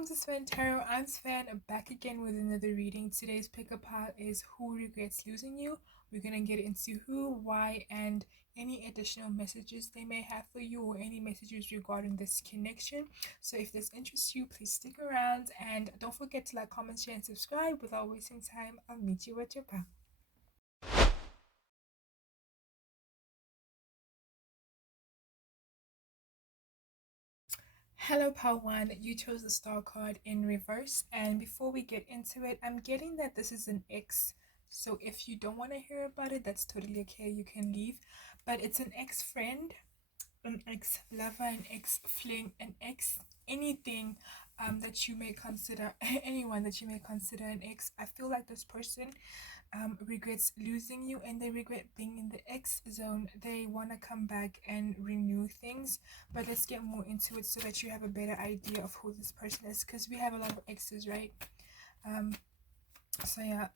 welcome to Sven Tarot. I'm Sven, back again with another reading. Today's pickup pile is Who Regrets Losing You. We're going to get into who, why, and any additional messages they may have for you or any messages regarding this connection. So if this interests you, please stick around and don't forget to like, comment, share, and subscribe. Without wasting time, I'll meet you at your pile. Hello, Pal One. You chose the star card in reverse, and before we get into it, I'm getting that this is an ex. So if you don't want to hear about it, that's totally okay. You can leave. But it's an ex friend, an ex lover, an ex fling, an ex anything that you may consider anyone that you may consider an ex. I feel like this person regrets losing you and they regret being in the X zone. They want to come back and renew things, but let's get more into it so that you have a better idea of who this person is, because we have a lot of exes, right? So yeah,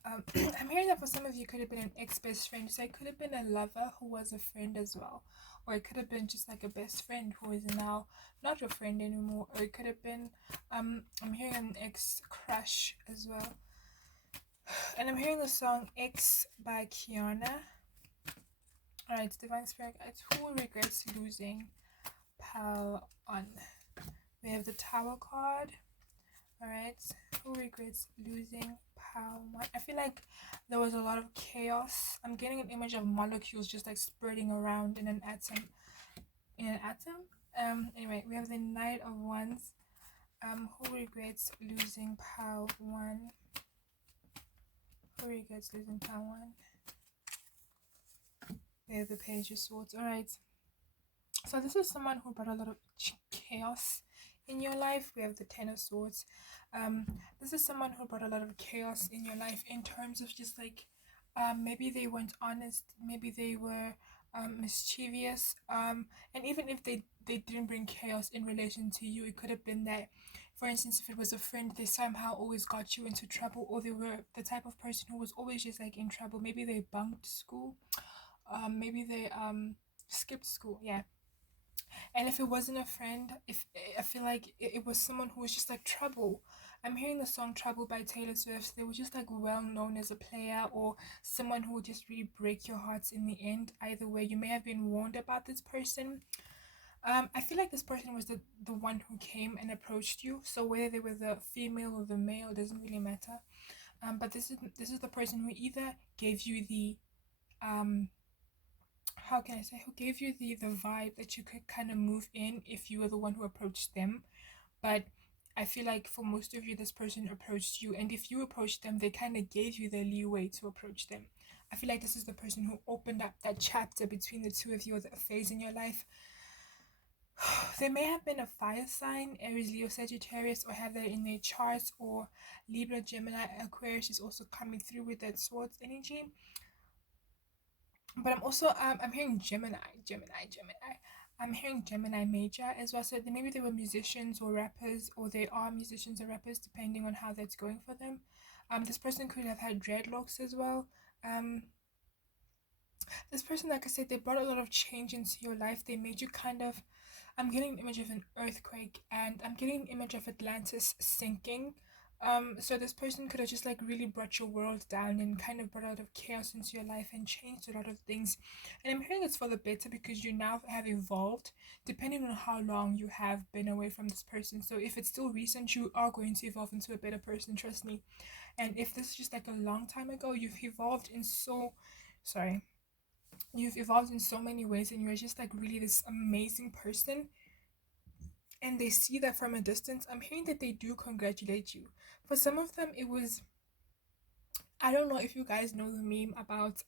I'm hearing that for some of you could have been an ex-best friend, so it could have been a lover who was a friend as well, or it could have been just like a best friend who is now not your friend anymore, or it could have been I'm hearing an ex-crush as well. And I'm hearing the song X by Kiana. Alright, Divine Spirit Guides. Who regrets losing? Pal on. We have the Tower card. Alright, who regrets losing? Pal 1. I feel like there was a lot of chaos. I'm getting an image of molecules just like spreading around in an atom. Anyway, we have the Knight of Wands. Who regrets losing? Pal 1. Who regrets losing? Pal 1. We have the Page of Swords. Alright, so this is someone who brought a lot of chaos in your life. We have the Ten of Swords. This is someone who brought a lot of chaos in your life in terms of just like maybe they weren't honest, maybe they were mischievous, and even if they didn't bring chaos in relation to you, it could have been that, for instance, if it was a friend, they somehow always got you into trouble, or they were the type of person who was always just like in trouble. Maybe they bunked school, maybe they skipped school, yeah. And if it wasn't a friend, if I feel like it was someone who was just like trouble. I'm hearing the song Trouble by Taylor Swift. They were just like well known as a player, or someone who would just really break your hearts in the end. Either way, you may have been warned about this person. I feel like this person was the one who came and approached you. So whether they were the female or the male, it doesn't really matter. But this is the person who either gave you the how can I say, who gave you the vibe that you could kind of move in if you were the one who approached them. But I feel like for most of you, this person approached you, and if you approached them, they kind of gave you the leeway to approach them. I feel like this is the person who opened up that chapter between the two of you, or that phase in your life. They may have been a fire sign, Aries, Leo, Sagittarius, or have that in their charts, or Libra, Gemini, Aquarius is also coming through with that swords energy. But I'm also I'm hearing Gemini. I'm hearing Gemini major as well. So maybe they were musicians or rappers, or they are musicians or rappers, depending on how that's going for them. This person could have had dreadlocks as well. This person, like I said, they brought a lot of change into your life. They made you kind of, I'm getting an image of an earthquake, and I'm getting an image of Atlantis sinking. So this person could have just like really brought your world down and kind of brought a lot of chaos into your life and changed a lot of things. And I'm hearing it's for the better, because you now have evolved depending on how long you have been away from this person. So if it's still recent, you are going to evolve into a better person, trust me. And if this is just like a long time ago, you've evolved in so many ways, and you're just like really this amazing person, and they see that from a distance. I'm hearing that they do congratulate you. For some of them, it was, I don't know if you guys know the meme about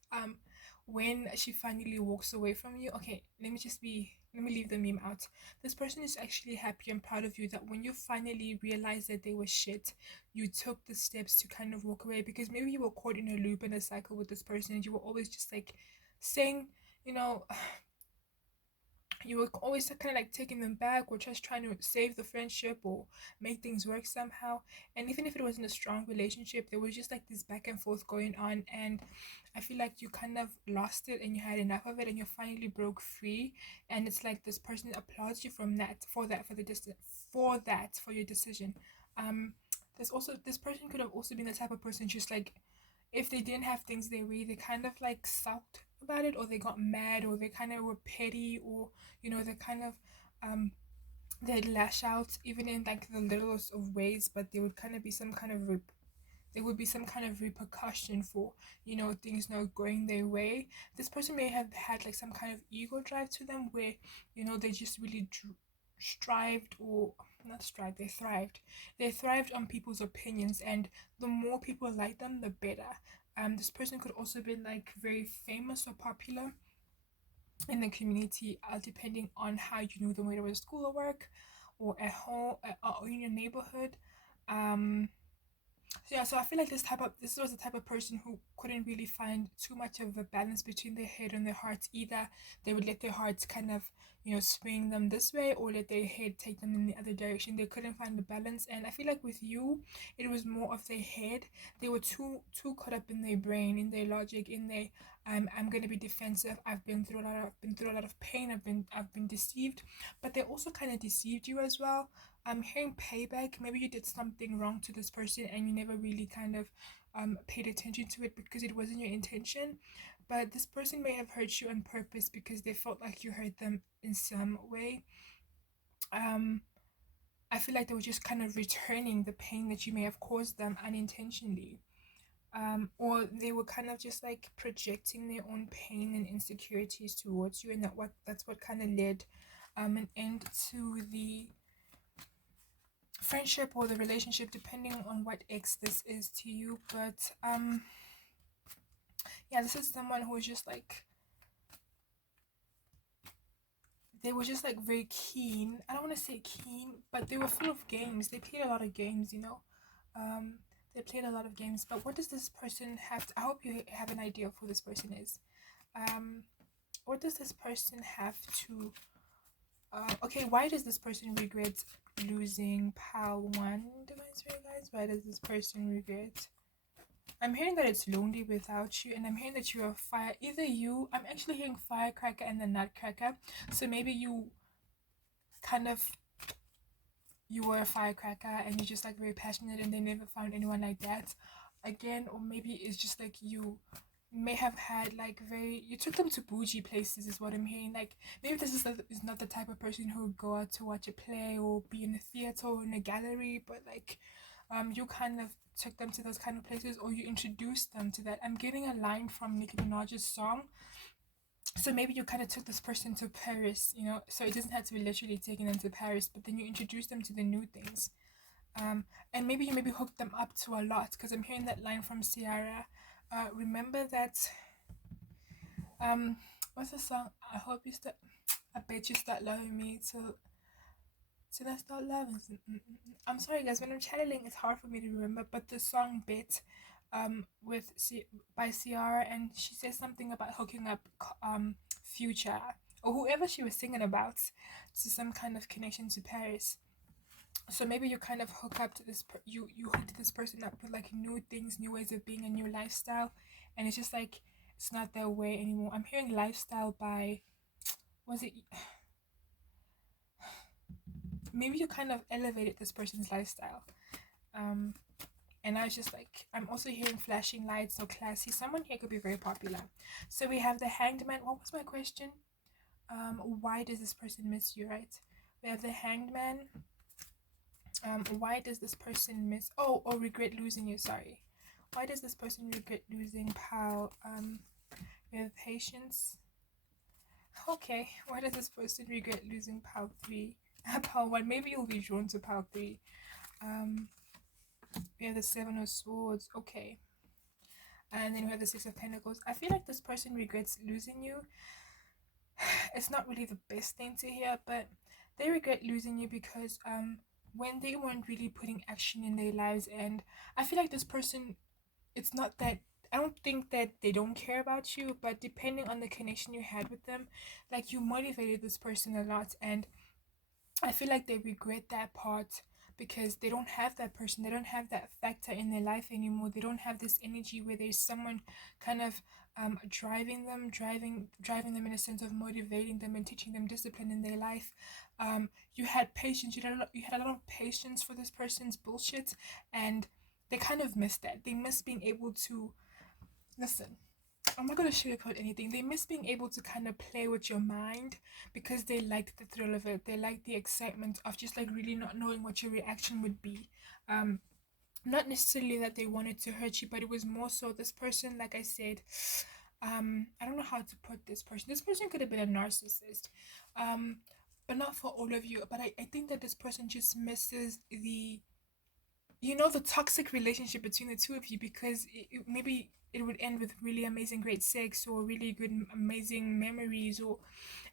when she finally walks away from you. Okay, let me leave the meme out. This person is actually happy and proud of you that when you finally realized that they were shit, you took the steps to kind of walk away, because maybe you were caught in a loop and a cycle with this person, and you were always just like saying, you know, you were always kind of like taking them back, or just trying to save the friendship or make things work somehow. And even if it wasn't a strong relationship, there was just like this back and forth going on, and I feel like you kind of lost it and you had enough of it, and you finally broke free. And it's like this person applauds you from that for your decision. This person could have also been the type of person just like, if they didn't have things their way, they kind of like sulked about it, or they got mad, or they kind of were petty, or they kind of they'd lash out even in like the littlest of ways, but there would kind of be some kind of there would be some kind of repercussion for things not going their way. This person may have had like some kind of ego drive to them, where they just really strived, or not strived, they thrived on people's opinions, and the more people like them, the better. This person could also be like very famous or popular in the community, depending on how you knew them, whether it was school or work, or at home, or in your neighborhood. um so yeah, so I feel like this was the type of person who couldn't really find too much of a balance between their head and their heart. Either they would let their hearts kind of, swing them this way, or let their head take them in the other direction. They couldn't find the balance, and I feel like with you, it was more of their head. They were too caught up in their brain, in their logic, in their I'm gonna be defensive. I've been through a lot of pain. I've been deceived, but they also kind of deceived you as well. I'm hearing payback. Maybe you did something wrong to this person and you never really kind of paid attention to it because it wasn't your intention. But this person may have hurt you on purpose because they felt like you hurt them in some way. Um, I feel like they were just kind of returning the pain that you may have caused them unintentionally. Or they were kind of just like projecting their own pain and insecurities towards you, and that's what kind of led an end to the friendship or the relationship, depending on what ex this is to you. But yeah, this is someone who was just like, they were just like very keen. I don't want to say keen, but they were full of games. They played a lot of games, um they played a lot of games. But what does this person have I hope you have an idea of who this person is. What does this person have to okay, why does this person regret losing pal 1 device for you guys? Why does this person regret? I'm hearing that it's lonely without you, and I'm hearing that you're a fire. Either I'm actually hearing firecracker and the nutcracker. So maybe kind of, you were a firecracker and you're just like very passionate, and they never found anyone like that again. Or maybe it's just like you may have had like you took them to bougie places, is what I'm hearing. Like maybe is not the type of person who would go out to watch a play or be in a theater or in a gallery, but like you kind of took them to those kind of places, or you introduced them to that. I'm getting a line from Nicki Minaj's song. So maybe you kind of took this person to Paris, so it doesn't have to be literally taking them to Paris, but then you introduced them to the new things. And maybe you hooked them up to a lot, because I'm hearing that line from Ciara. Remember that, what's the song? I bet you start loving me till I start loving. I'm sorry guys, when I'm channeling it's hard for me to remember, but the song Bet, by Ciara, and she says something about hooking up Future, or whoever she was singing about, to some kind of connection to Paris. So maybe you kind of hook up to you hooked this person up with like new things, new ways of being, a new lifestyle, and it's just like it's not their way anymore. I'm hearing lifestyle by, was it, maybe you kind of elevated this person's lifestyle. And I was just like, I'm also hearing flashing lights, so classy. Someone here could be very popular. So we have the Hanged Man. What was my question? Why does this person miss you, right? We have the Hanged Man. Why does this person miss? Oh, or regret losing you. Sorry. Why does this person regret losing pal? We have Patience. Okay. Why does this person regret losing pal 3? Pal 1. Maybe you'll be drawn to pal 3. We have the 7 of Swords. Okay. And then we have the 6 of Pentacles. I feel like this person regrets losing you. It's not really the best thing to hear, but they regret losing you because when they weren't really putting action in their lives. And I feel like this person, it's not that, I don't think that they don't care about you, but depending on the connection you had with them, like you motivated this person a lot, and I feel like they regret that part because they don't have that person, they don't have that factor in their life anymore. They don't have this energy where there's someone kind of driving them in a sense of motivating them and teaching them discipline in their life. You had patience. You had a lot of patience for this person's bullshit, and they kind of missed that. They miss being able to listen. I'm not gonna sugarcoat anything. They miss being able to kind of play with your mind because they liked the thrill of it. They liked the excitement of just like really not knowing what your reaction would be. Um, Not necessarily that they wanted to hurt you, but it was more so this person, like I said, I don't know how to put this person. This person could have been a narcissist. Um, but not for all of you. But I think that this person just misses the toxic relationship between the two of you, because maybe it would end with really amazing great sex or really good amazing memories, or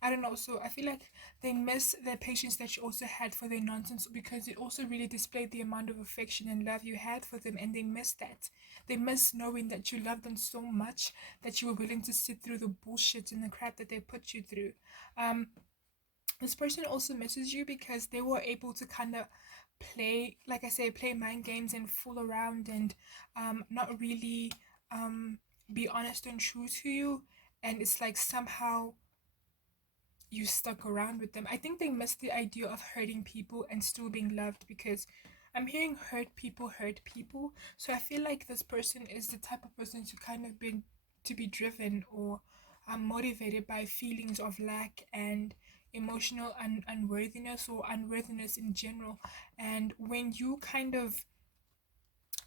I don't know. So I feel like they miss the patience that you also had for their nonsense, because it also really displayed the amount of affection and love you had for them, and they miss that. They miss knowing that you love them so much that you were willing to sit through the bullshit and the crap that they put you through. um this person also misses you because they were able to kind of play, like I say, play mind games and fool around, and not really be honest and true to you. And it's like somehow you stuck around with them. I think they miss the idea of hurting people and still being loved, because I'm hearing hurt people. So I feel like this person is the type of person to kind of be driven or motivated by feelings of lack and emotional unworthiness, or unworthiness in general. And when you kind of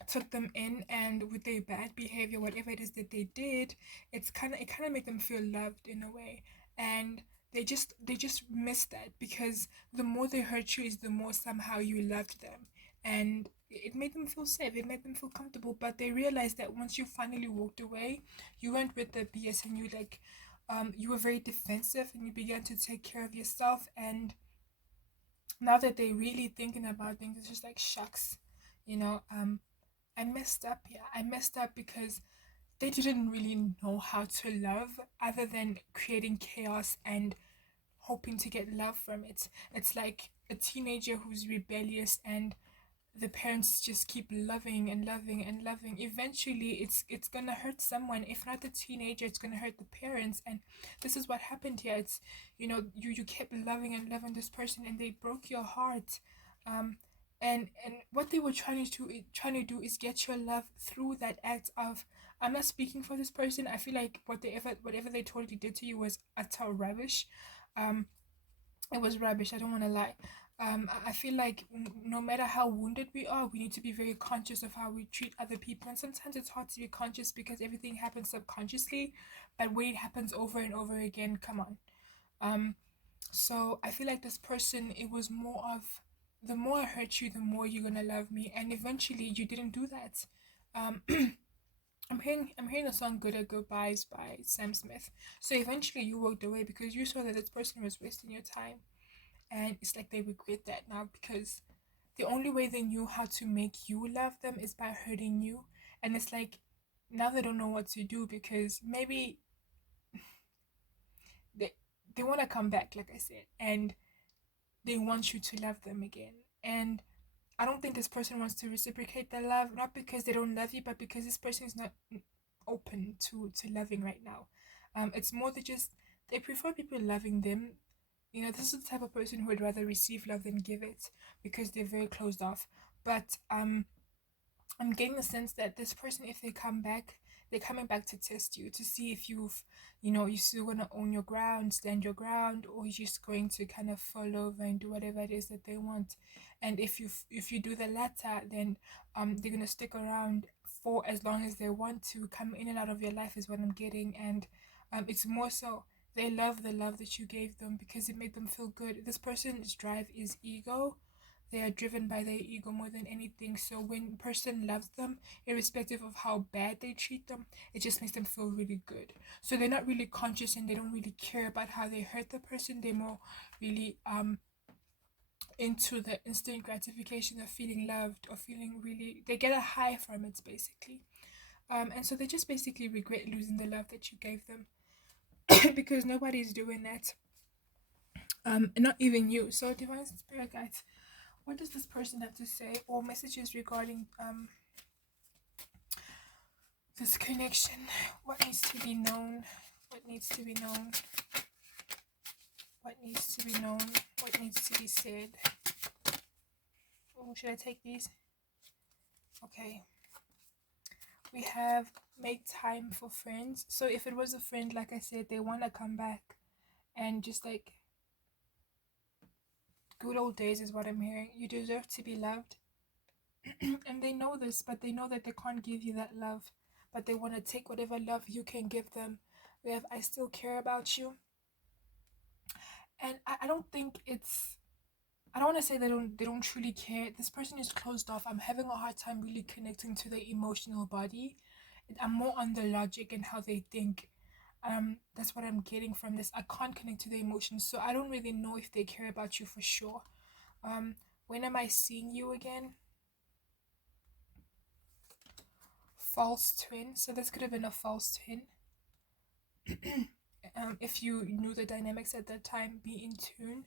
took them in, and with their bad behavior, whatever it is that they did, it kind of made them feel loved in a way. And they just missed that, because the more they hurt you is the more somehow you loved them. And it made them feel safe, it made them feel comfortable. But they realized that once you finally walked away, you went with the BS, and you were very defensive, and you began to take care of yourself. And now that they're really thinking about things, it's just like shucks, you know. I messed up. Yeah, I messed up because they didn't really know how to love other than creating chaos and hoping to get love from it. It's like a teenager who's rebellious, and the parents just keep loving and loving and loving. Eventually it's gonna hurt someone. If not the teenager, it's gonna hurt the parents. And this is what happened here. It's, you kept loving and loving this person, and they broke your heart. Um and and what they were trying to do is get your love through that act of, I'm not speaking for this person. I feel like whatever they totally did to you was utter rubbish. um it was rubbish. I don't want to lie. I feel like no matter how wounded we are, we need to be very conscious of how we treat other people. And sometimes it's hard to be conscious because everything happens subconsciously, but when it happens over and over again, come on. Um, so I feel like this person, it was more of, the more I hurt you, the more you're gonna love me, and eventually you didn't do that. Um, I'm hearing the song "Good at Goodbyes" by Sam Smith. So eventually you walked away because you saw that this person was wasting your time, and it's like they regret that now, because the only way they knew how to make you love them is by hurting you. And it's like now they don't know what to do, because maybe they they want to come back, like I said, and they want you to love them again. And I don't think this person wants to reciprocate their love, not because they don't love you, but because this person is not open to loving right now. It's more they prefer people loving them. This is the type of person who would rather receive love than give it, because they're very closed off. But I'm getting the sense that this person, if they come back, they're coming back to test you, to see if you still want to own your ground, stand your ground, or you're just going to kind of fall over and do whatever it is that they want. And if you do the latter, then they're gonna stick around for as long as they want to. Come in and out of your life is what I'm getting, and it's more so they love the love that you gave them because it made them feel good. This person's drive is ego. They are driven by their ego more than anything. So when a person loves them, irrespective of how bad they treat them, it just makes them feel really good. So they're not really conscious, and they don't really care about how they hurt the person. They're more really into the instant gratification of feeling loved, or feeling really, they get a high from it basically. And so they just basically regret losing the love that you gave them, because nobody's doing that. Not even you. So divine spirit guides, what does this person have to say, or messages regarding this connection? What needs to be known? What needs to be known? What needs to be known? What needs to be said? Oh, should I take these? Okay. We have make time for friends. So if it was a friend, like I said, they want to come back and just like good old days is what I'm hearing. You deserve to be loved. And they know this, but they know that they can't give you that love. But they want to take whatever love you can give them. We have I still care about you. And I don't think it's I don't want to say they don't truly care. This person is closed off. I'm having a hard time really connecting to the emotional body. I'm more on the logic and how they think. That's what I'm getting from this. I can't connect to the emotions, so I don't really know if they care about you for sure. When am I seeing you again? False twin. So this could have been a false twin. If you knew the dynamics at that time, be in tune.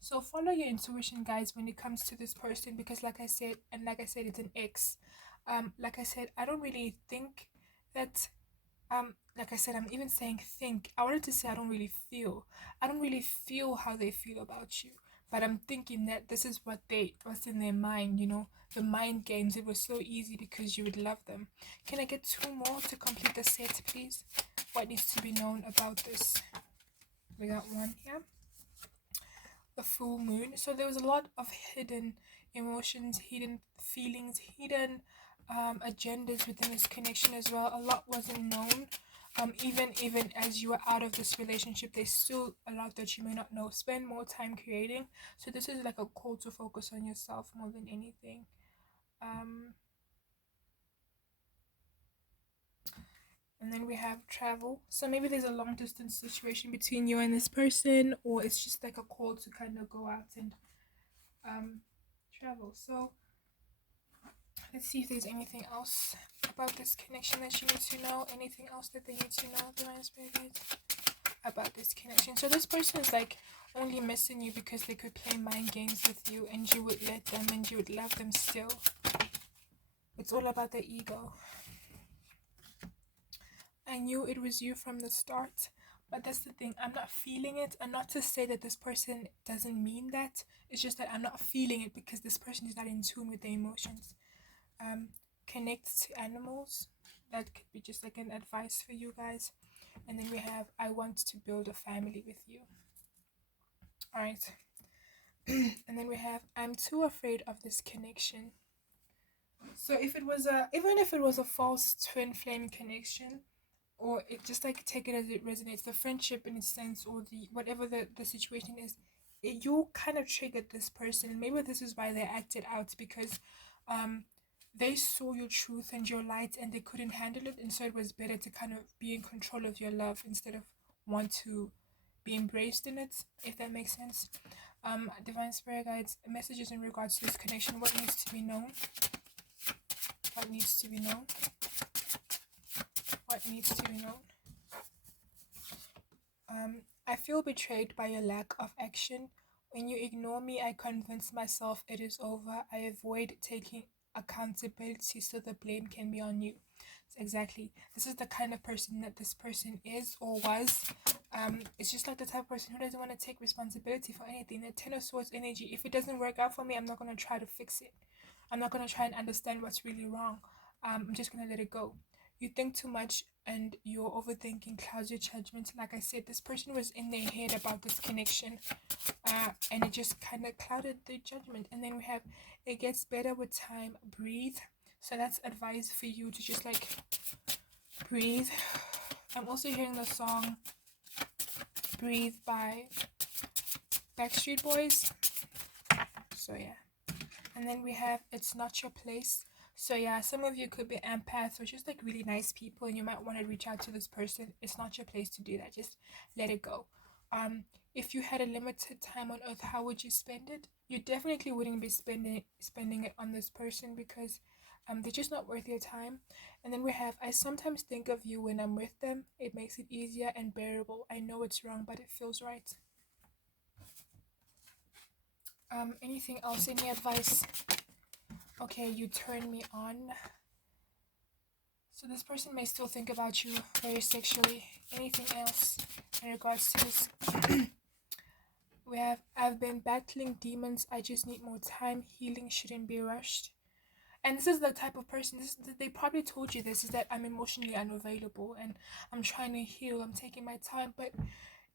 So follow your intuition, guys, when it comes to this person, because like I said, it's an ex. Like I said, I don't really think that like I said, I'm even saying think. I wanted to say I don't really feel. I don't really feel how they feel about you. But I'm thinking that this is what's in their mind, the mind games. It was so easy because you would love them. Can I get 2 more to complete the set, please? What needs to be known about this? We got 1 here. The full moon. So there was a lot of hidden emotions, hidden feelings, hidden agendas within this connection as well. A lot wasn't known. Even as you are out of this relationship, there's still a lot that you may not know. Spend more time creating. So this is like a call to focus on yourself more than anything. And then we have travel. So maybe there's a long distance situation between you and this person, or it's just like a call to kind of go out and travel. So let's see if there's anything else about this connection that you need to know. Anything else that they need to know, Divine Spirit, about this connection. So this person is like only missing you because they could play mind games with you and you would let them and you would love them still. It's all about the ego. I knew it was you from the start, but that's the thing. I'm not feeling it, and not to say that this person doesn't mean that. It's just that I'm not feeling it because this person is not in tune with their emotions. Connect to animals. That could be just like an advice for you guys. And then we have I want to build a family with you. All right. And then we have I'm too afraid of this connection. So even if it was a false twin flame connection, or it just like take it as it resonates, the friendship in a sense, or the whatever the situation is, you kind of triggered this person, and maybe this is why they acted out, because they saw your truth and your light and they couldn't handle it, and so it was better to kind of be in control of your love instead of want to be embraced in it, if that makes sense. Divine Spirit Guides, messages in regards to this connection. What needs to be known? What needs to be known? What needs to be known? I feel betrayed by your lack of action. When you ignore me, I convince myself it is over. I avoid taking accountability so the blame can be on you. Exactly. This is the kind of person that this person is or was. It's just like the type of person who doesn't want to take responsibility for anything. The Ten of Swords energy. If it doesn't work out for me, I'm not going to try to fix it. I'm not going to try and understand what's really wrong. I'm just going to let it go. You think too much and your overthinking clouds your judgment. Like I said, this person was in their head about this connection, and it just kind of clouded their judgment. And then we have it gets better with time. Breathe. So that's advice for you to just like breathe. I'm also hearing the song Breathe by Backstreet Boys. So yeah. And then we have It's Not Your Place. So yeah, some of you could be empaths or just like really nice people, and you might want to reach out to this person. It's not your place to do that. Just let it go. If you had a limited time on earth, how would you spend it? You definitely wouldn't be spending it on this person, because they're just not worth your time. And then we have I sometimes think of you when I'm with them. It makes it easier and bearable. I know it's wrong, but it feels right. Anything else? Any advice? Okay, you turn me on. So this person may still think about you very sexually. Anything else in regards to this? We have I've been battling demons. I just need more time. Healing shouldn't be rushed. And this is the type of person, they probably told you this, is that I'm emotionally unavailable and I'm trying to heal, I'm taking my time, but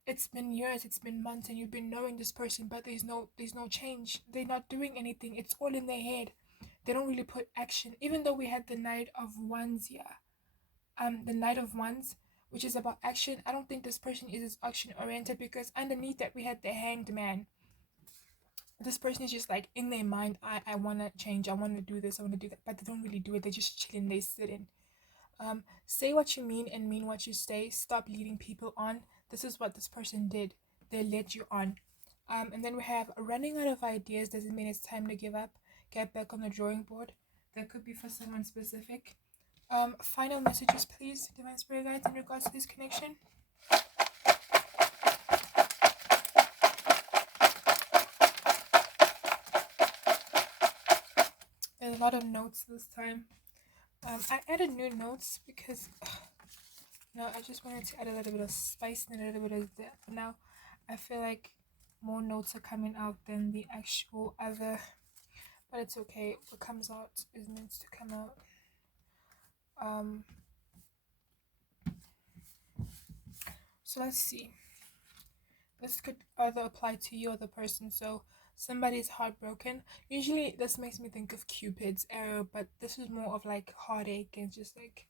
it's been years, it's been months, and you've been knowing this person, but there's no change. They're not doing anything. It's all in their head. They don't really put action. Even though we had the Knight of Wands here, the Knight of Wands, which is about action, I don't think this person is as action oriented, because underneath that we had the Hanged Man. This person is just like in their mind, I want to change, I want to do this, I want to do that, but they don't really do it. They're just chilling, they sit in. Say what you mean and mean what you say. Stop leading people on. This is what this person did. They led you on. And then we have running out of ideas doesn't mean it's time to give up. Get back on the drawing board. That could be for someone specific. Final messages, please, Divine Spirit Guides, in regards to this connection. There's a lot of notes this time. I added new notes because I just wanted to add a little bit of spice and a little bit of depth. Now I feel like more notes are coming out than the actual other, but it's okay. What comes out is meant to come out. So let's see. This could either apply to you or the person. So somebody's heartbroken. Usually this makes me think of Cupid's arrow, but this is more of like heartache, and just like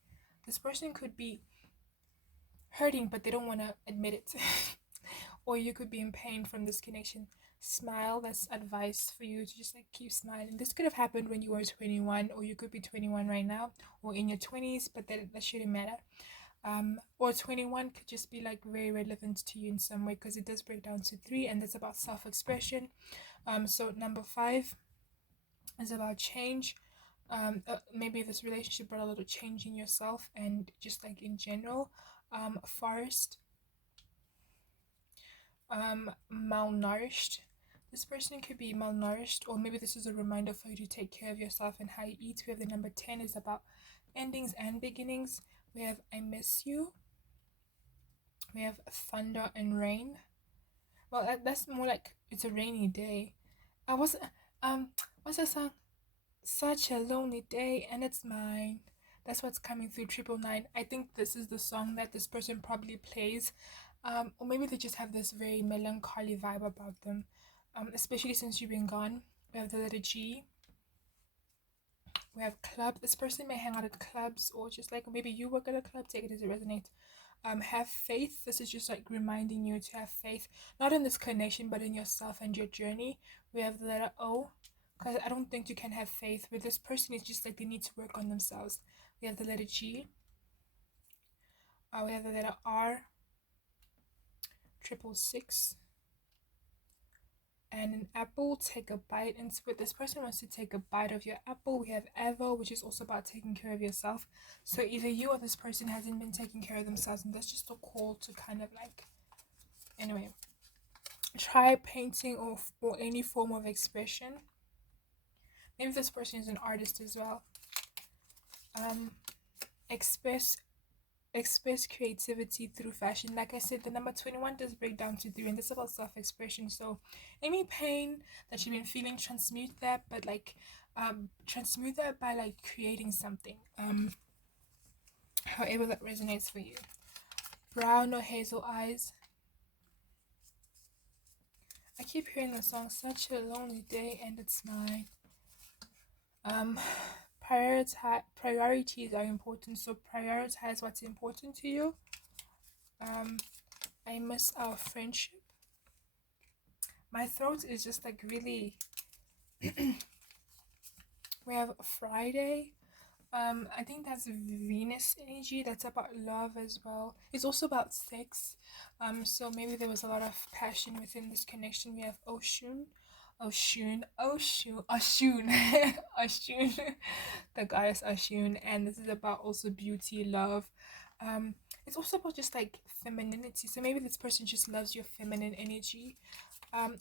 this person could be hurting but they don't want to admit it. Or you could be in pain from this connection. Smile. That's advice for you to just like keep smiling. This could have happened when you were 21, or you could be 21 right now, or in your 20s, but that shouldn't matter. Or 21 could just be like very relevant to you in some way, because it does break down to 3, and that's about self-expression. So number 5 is about change. Maybe this relationship brought a little change in yourself and just like in general. Forest. Malnourished. This person could be malnourished, or maybe this is a reminder for you to take care of yourself and how you eat. We have the number 10 is about endings and beginnings. We have I miss you. We have thunder and rain. Well, that's more like it's a rainy day. I was what's that song? Such a lonely day and it's mine. That's what's coming through 999. I think this is the song that this person probably plays. Or maybe they just have this very melancholy vibe about them. Especially since you've been gone. We have the letter G. We have club. This person may hang out at clubs, or just like maybe you work at a club. Take it as it resonates. Have faith. This is just like reminding you to have faith, not in this connection, but in yourself and your journey. We have the letter O, because I don't think you can have faith with this person. It's just like they need to work on themselves. We have the letter G. We have the letter R. 666. And an apple. Take a bite. And with this person wants to take a bite of your apple. We have ever, which is also about taking care of yourself. So either you or this person hasn't been taking care of themselves, and that's just a call to kind of like, anyway, try painting or any form of expression. Maybe this person is an artist as well. Express creativity through fashion. Like I said, the number 21 does break down to 3, and this is about self-expression. So any pain that you've been feeling, transmute that, but like transmute that by like creating something, however that resonates for you. Brown or hazel eyes. I keep hearing the song Such a Lonely Day and It's Mine. Priorities are important, so prioritize what's important to you. I miss our friendship. My throat is just like really we have Friday. I think that's Venus energy. That's about love as well. It's also about sex. So maybe there was a lot of passion within this connection. We have Oshun, Oshun, the goddess Oshun, and this is about also beauty, love. It's also about just like femininity. So maybe this person just loves your feminine energy.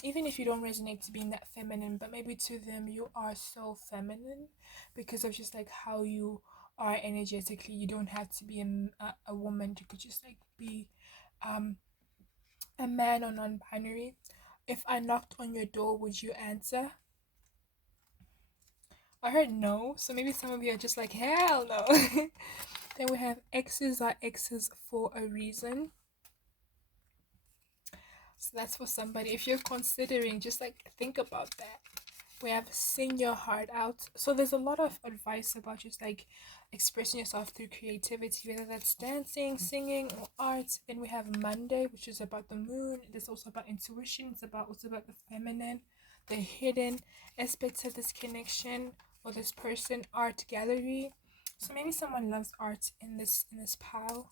Even if you don't resonate to being that feminine, but maybe to them you are so feminine because of just like how you are energetically. You don't have to be a woman. You could just like be a man or non-binary. If I knocked on your door, would you answer? I heard no, so maybe some of you are just like, hell no. Then we have exes are exes for a reason. So that's for somebody. If you're considering, just like think about that. We have sing your heart out. So there's a lot of advice about just like expressing yourself through creativity, whether that's dancing, singing, or art. Then we have Monday, which is about the moon. It's also about intuition. It's about also about the feminine, the hidden aspects of this connection or this person. Art gallery. So maybe someone loves art in this pile,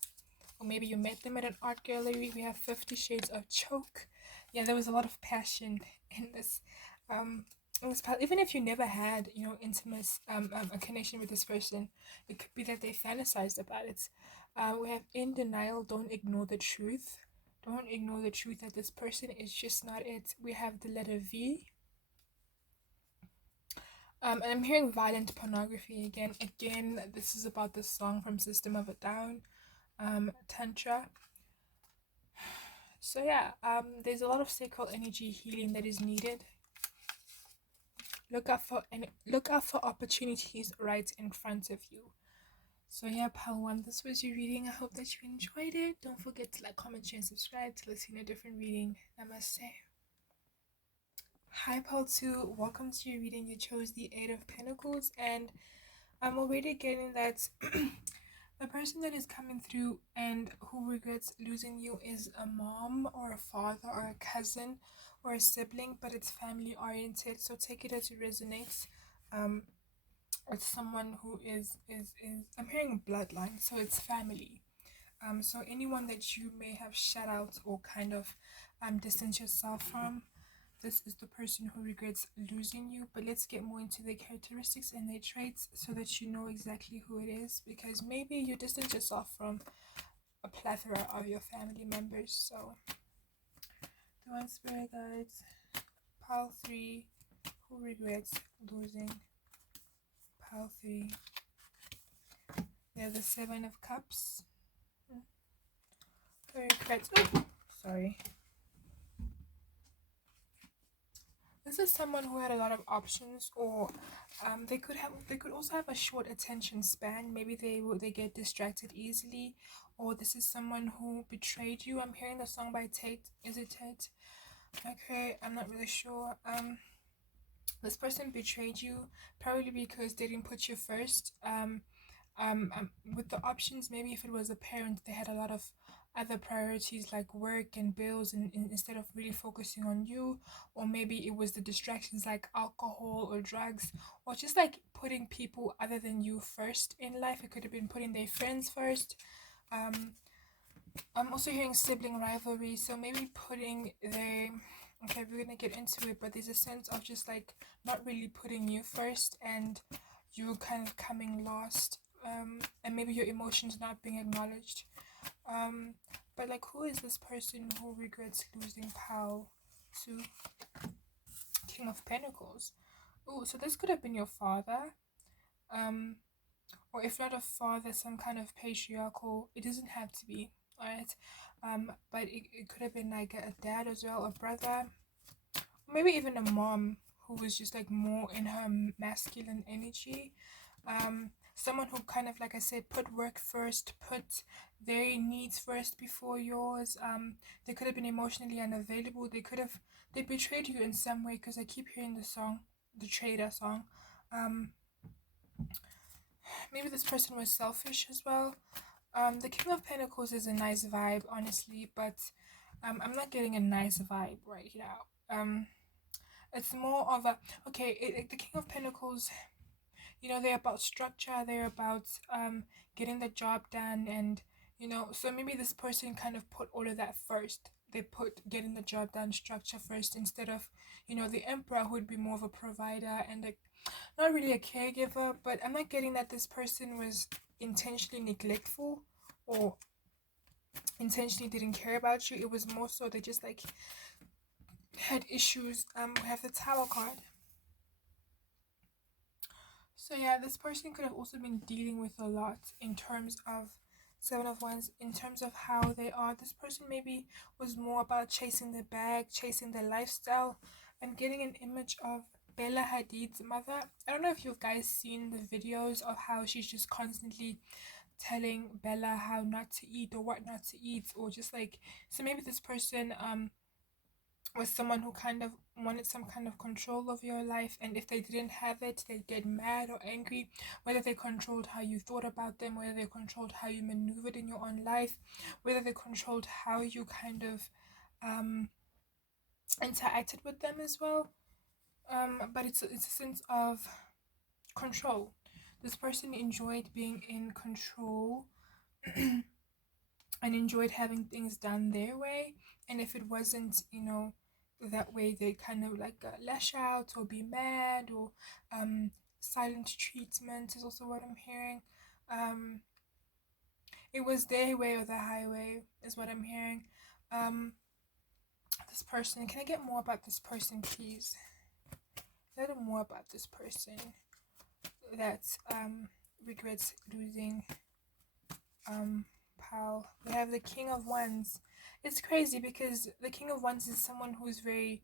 or maybe you met them at an art gallery. We have 50 Shades of Choke. Yeah, there was a lot of passion in this. In this pile. Even if you never had, intimate a connection with this person, it could be that they fantasized about it. We have in denial. Don't ignore the truth. Don't ignore the truth that this person is just not it. We have the letter V. And I'm hearing violent pornography again. Again, this is about the song from System of a Down. Tantra. So yeah, there's a lot of sacral energy healing that is needed. Look out for opportunities right in front of you. So yeah, pile one, this was your reading. I hope that you enjoyed it. Don't forget to like, comment, share, and subscribe to listen to a different reading. Namaste. Hi, pile two. Welcome to your reading. You chose the Eight of Pentacles, and I'm already getting that the person that is coming through and who regrets losing you is a mom or a father or a cousin or a sibling, but it's family oriented. So take it as it resonates. It's someone who is I'm hearing bloodline, so it's family. So anyone that you may have shut out or kind of distanced yourself from, this is the person who regrets losing you. But let's get more into their characteristics and their traits so that you know exactly who it is, because maybe you distance yourself from a plethora of your family members. So Divine Spirit Guides, pile 3, who regrets losing? Pile 3. They're the Seven of Cups. Who regrets? Oh, sorry. This is someone who had a lot of options, or they could also have a short attention span. Maybe they get distracted easily, or this is someone who betrayed you. I'm hearing the song by Tate. Is it Tate? Okay, I'm not really sure. This person betrayed you probably because they didn't put you first. With the options, maybe if it was a parent, they had a lot of other priorities like work and bills, and instead of really focusing on you. Or maybe it was the distractions like alcohol or drugs, or just like putting people other than you first in life. It could have been putting their friends first. I'm also hearing sibling rivalry, so maybe putting their, okay, we're gonna get into it, but there's a sense of just like not really putting you first, and you kind of coming last, and maybe your emotions not being acknowledged. But like, who is this person who regrets losing power to King of Pentacles? Oh, so this could have been your father, or if not a father, some kind of patriarchal. It doesn't have to be, alright. But it could have been like a dad as well, a brother, or maybe even a mom who was just like more in her masculine energy. Someone who kind of, like I said, put work first, put their needs first before yours. They could have been emotionally unavailable. They betrayed you in some way, because I keep hearing the song, the Trader song. Maybe this person was selfish as well. The King of Pentacles is a nice vibe, honestly, but I'm not getting a nice vibe right now. It's more of a, okay, the King of Pentacles, they're about structure, they're about getting the job done, and so maybe this person kind of put all of that first. They put getting the job done, structure first, instead of the Emperor, who would be more of a provider and not really a caregiver. But I'm not getting that this person was intentionally neglectful or intentionally didn't care about you. It was more so they just like had issues. We have the Tower card. So yeah, this person could have also been dealing with a lot in terms of Seven of Wands, in terms of how they are, this person maybe was more about chasing the bag, chasing the lifestyle. I'm getting an image of Bella Hadid's mother. I don't know if you guys seen the videos of how she's just constantly telling Bella how not to eat or what not to eat, or just like, so maybe this person was someone who kind of wanted some kind of control of your life, and if they didn't have it, they'd get mad or angry, whether they controlled how you thought about them, whether they controlled how you maneuvered in your own life, whether they controlled how you kind of interacted with them as well. But it's a sense of control. This person enjoyed being in control and enjoyed having things done their way, and if it wasn't, that way, they kind of like lash out or be mad, or silent treatment is also what I'm hearing. It was their way or the highway is what I'm hearing. This person, can I get more about this person, please? A little more about this person that regrets losing pal. We have the King of Wands. It's crazy because the King of Wands is someone who's very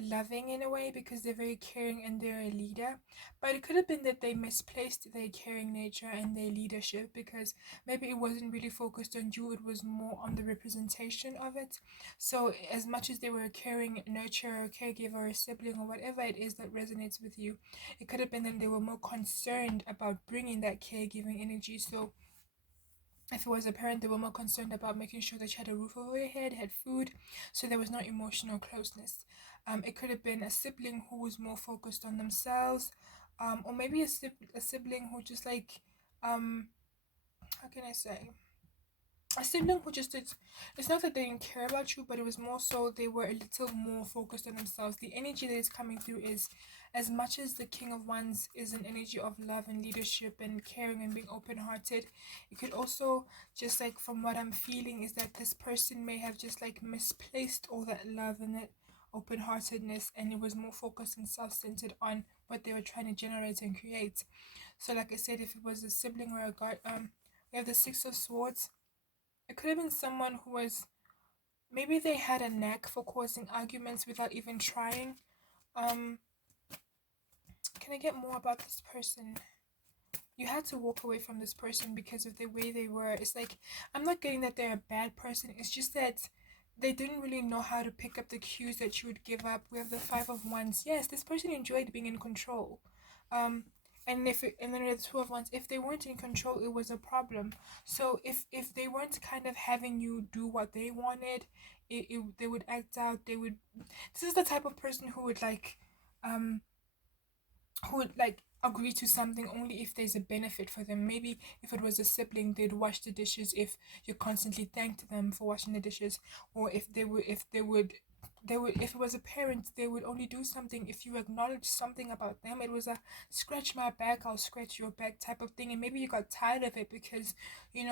loving in a way, because they're very caring and they're a leader. But it could have been that they misplaced their caring nature and their leadership, because maybe it wasn't really focused on you, it was more on the representation of it. So as much as they were a caring nurturer, a caregiver, a sibling, or whatever it is that resonates with you, it could have been that they were more concerned about bringing that caregiving energy. So if it was a parent, they were more concerned about making sure that you had a roof over your head, had food, so there was no emotional closeness. It could have been a sibling who was more focused on themselves, or maybe a sibling who just like, how can I say? A sibling who just did, it's not that they didn't care about you, but it was more so they were a little more focused on themselves. The energy that is coming through is, as much as the King of Wands is an energy of love and leadership and caring and being open-hearted, it could also, just like from what I'm feeling, is that this person may have just like misplaced all that love and that open-heartedness, and it was more focused and self-centered on what they were trying to generate and create. So like I said, if it was a sibling or a guard, we have the Six of Swords. It could have been someone who was, maybe they had a knack for causing arguments without even trying. Can I get more about this person? You had to walk away from this person because of the way they were. It's like, I'm not getting that they're a bad person, it's just that they didn't really know how to pick up the cues that you would give up. We have the Five of Wands. Yes, this person enjoyed being in control. And and then the Two of Wands, if they weren't in control, it was a problem. So if they weren't kind of having you do what they wanted, they would act out. This is the type of person um who would like agree to something only if there's a benefit for them. Maybe if it was a sibling, they'd wash the dishes if you constantly thanked them for washing the dishes, or if it was a parent, they would only do something if you acknowledge something about them. It was a scratch my back, I'll scratch your back type of thing, and maybe you got tired of it because you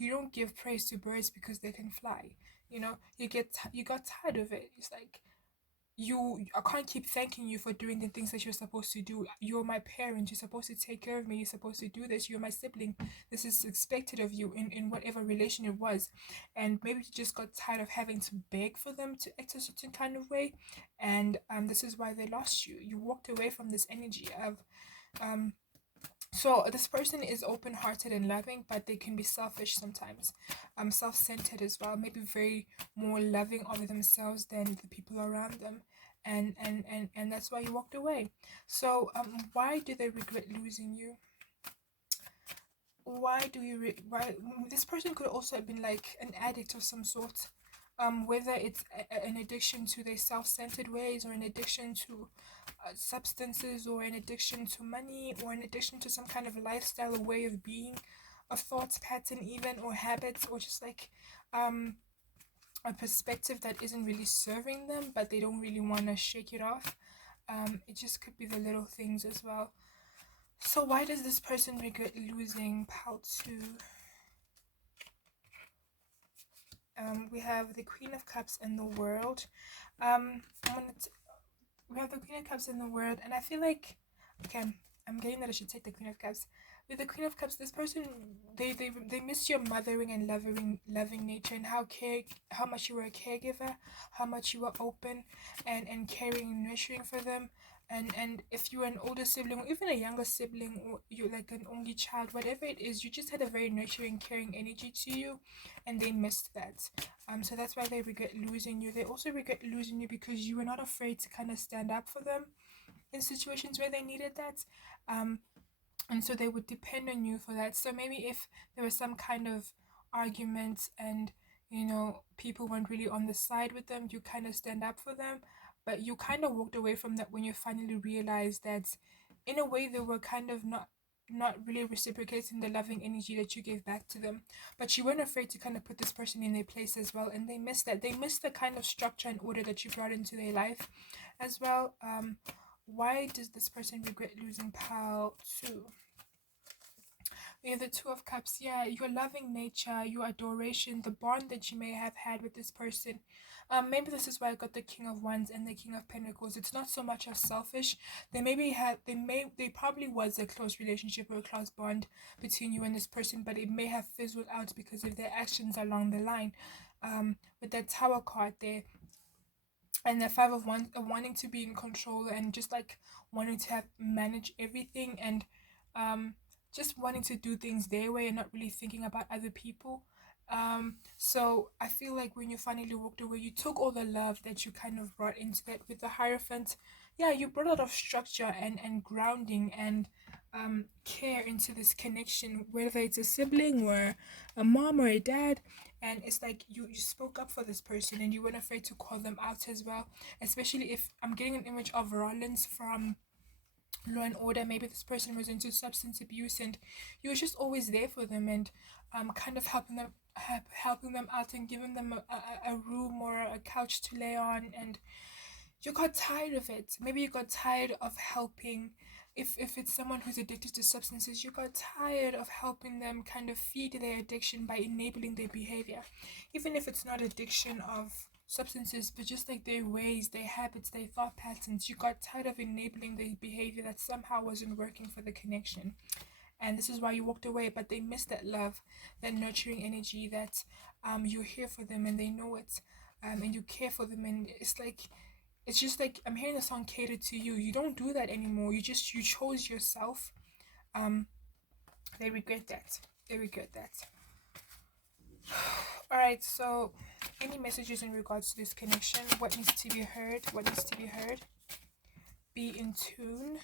don't give praise to birds because they can fly. You got tired of it. It's like, I can't keep thanking you for doing the things that you're supposed to do. You're my parent, you're supposed to take care of me, you're supposed to do this, you're my sibling, this is expected of you in whatever relation it was. And maybe you just got tired of having to beg for them to act a certain kind of way, and this is why they lost you. You walked away from this energy of so this person is open-hearted and loving, but they can be selfish sometimes, self-centered as well, maybe very more loving of themselves than the people around them, and that's why you walked away. So why do they regret losing you? Why this person could also have been like an addict of some sort, whether it's an addiction to their self-centered ways, or an addiction to substances, or an addiction to money, or an addiction to some kind of lifestyle or way of being, a thought pattern even, or habits, or just like a perspective that isn't really serving them, but they don't really want to shake it off. It just could be the little things as well. So why does this person regret losing pal 2? We have the Queen of Cups and the World. We have the Queen of Cups in the World, and I feel like, okay, I'm getting that I should take the Queen of Cups. With the Queen of Cups, this person, they miss your mothering and loving nature, and how much you were a caregiver, how much you were open and caring and nurturing for them. And if you were an older sibling or even a younger sibling, or you're like an only child, whatever it is, you just had a very nurturing, caring energy to you, and they missed that. So that's why they regret losing you. They also regret losing you because you were not afraid to kind of stand up for them in situations where they needed that. Um, and so they would depend on you for that. So maybe if there was some kind of argument and people weren't really on the side with them, you kind of stand up for them, but you kind of walked away from that when you finally realized that in a way they were kind of not really reciprocating the loving energy that you gave back to them. But you weren't afraid to kind of put this person in their place as well, and they missed that. They missed the kind of structure and order that you brought into their life as well. Why does this person regret losing Pal too? We have the Two of Cups. Yeah, your loving nature, your adoration, the bond that you may have had with this person. Maybe this is why I got the King of Wands and the King of Pentacles. It's not so much as selfish. They probably was a close relationship or a close bond between you and this person, but it may have fizzled out because of their actions along the line. With that Tower card there, and the Five of Wands, wanting to be in control and just like wanting to have manage everything, and um just wanting to do things their way and not really thinking about other people. So I feel like when you finally walked away, you took all the love that you kind of brought into that with the Hierophant. Yeah, you brought a lot of structure and grounding and care into this connection, whether it's a sibling or a mom or a dad. And it's like you spoke up for this person and you weren't afraid to call them out as well, especially if I'm getting an image of Rollins from Law and Order. Maybe this person was into substance abuse and you were just always there for them, and kind of helping them out and giving them a room or a couch to lay on, and you got tired of it. Maybe you got tired of helping. If it's someone who's addicted to substances, you got tired of helping them kind of feed their addiction by enabling their behavior. Even if it's not addiction of substances, but just like their ways, their habits, their thought patterns, you got tired of enabling their behavior that somehow wasn't working for the connection. And this is why you walked away, but they missed that love, that nurturing energy, that you're here for them and they know it, and you care for them, and it's just like I'm hearing the song catered to you. You don't do that anymore. You chose yourself. Um, they regret that. They regret that. All right. So, any messages in regards to this connection? What needs to be heard? What needs to be heard? Be in tune.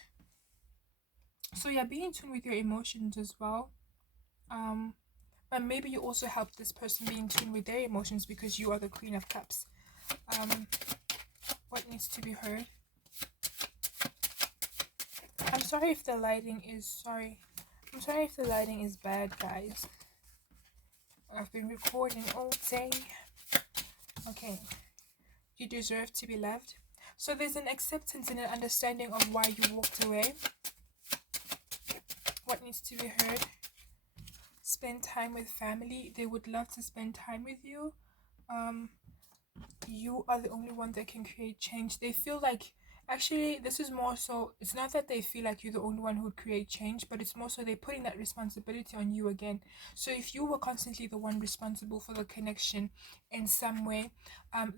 So yeah, be in tune with your emotions as well. But maybe you also help this person be in tune with their emotions because you are the Queen of Cups. What needs to be heard? I'm sorry if the lighting is bad, guys. I've been recording all day. Okay. You deserve to be loved. So there's an acceptance and an understanding of why you walked away. What needs to be heard? Spend time with family. They would love to spend time with you. You are the only one that can create change. They feel like, actually, this is more so, it's not that they feel like you're the only one who would create change, but it's more so they're putting that responsibility on you again. So if you were constantly the one responsible for the connection in some way,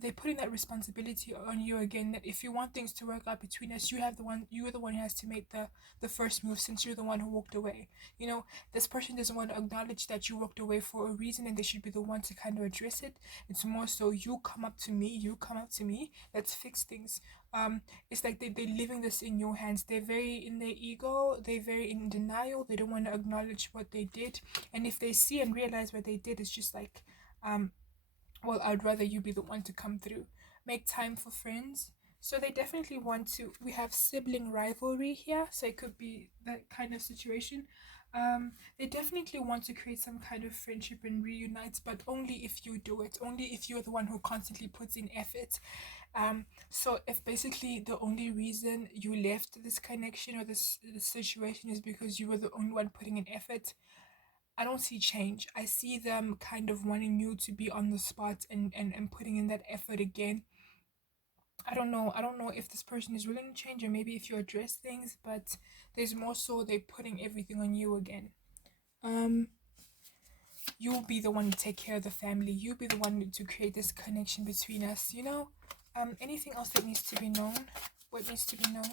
they're putting that responsibility on you again, that if you want things to work out between us, you are the one who has to make the first move, since you're the one who walked away. This person doesn't want to acknowledge that you walked away for a reason, and they should be the one to kind of address it. It's more so you come up to me, let's fix things. It's like they're leaving this in your hands. They're very in their ego, they're very in denial, they don't want to acknowledge what they did. And if they see and realize what they did, it's just like, well, I'd rather you be the one to come through. Make time for friends. So they definitely want to. We have sibling rivalry here, so it could be that kind of situation. They definitely want to create some kind of friendship and reunite, but only if you do it. Only if you're the one who constantly puts in effort. So if basically the only reason you left this connection or this situation is because you were the only one putting in effort, I don't see change. I see them kind of wanting you to be on the spot and putting in that effort again. I don't know if this person is willing to change, or maybe if you address things, but there's more so they're putting everything on you again. You'll be the one to take care of the family. You'll be the one to create this connection between us, anything else that needs to be known? What needs to be known?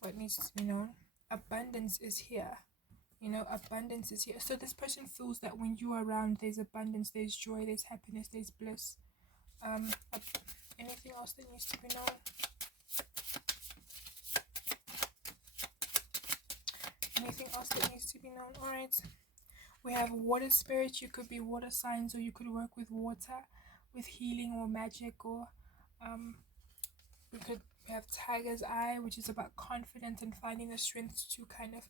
What needs to be known? Abundance is here. Abundance is here. So this person feels that when you're around, there's abundance, there's joy, there's happiness, there's bliss. Anything else that needs to be known? Anything else that needs to be known? All right. We have water spirits. You could be water signs, or you could work with water, with healing or magic, or we have tiger's eye, which is about confidence and finding the strength to kind of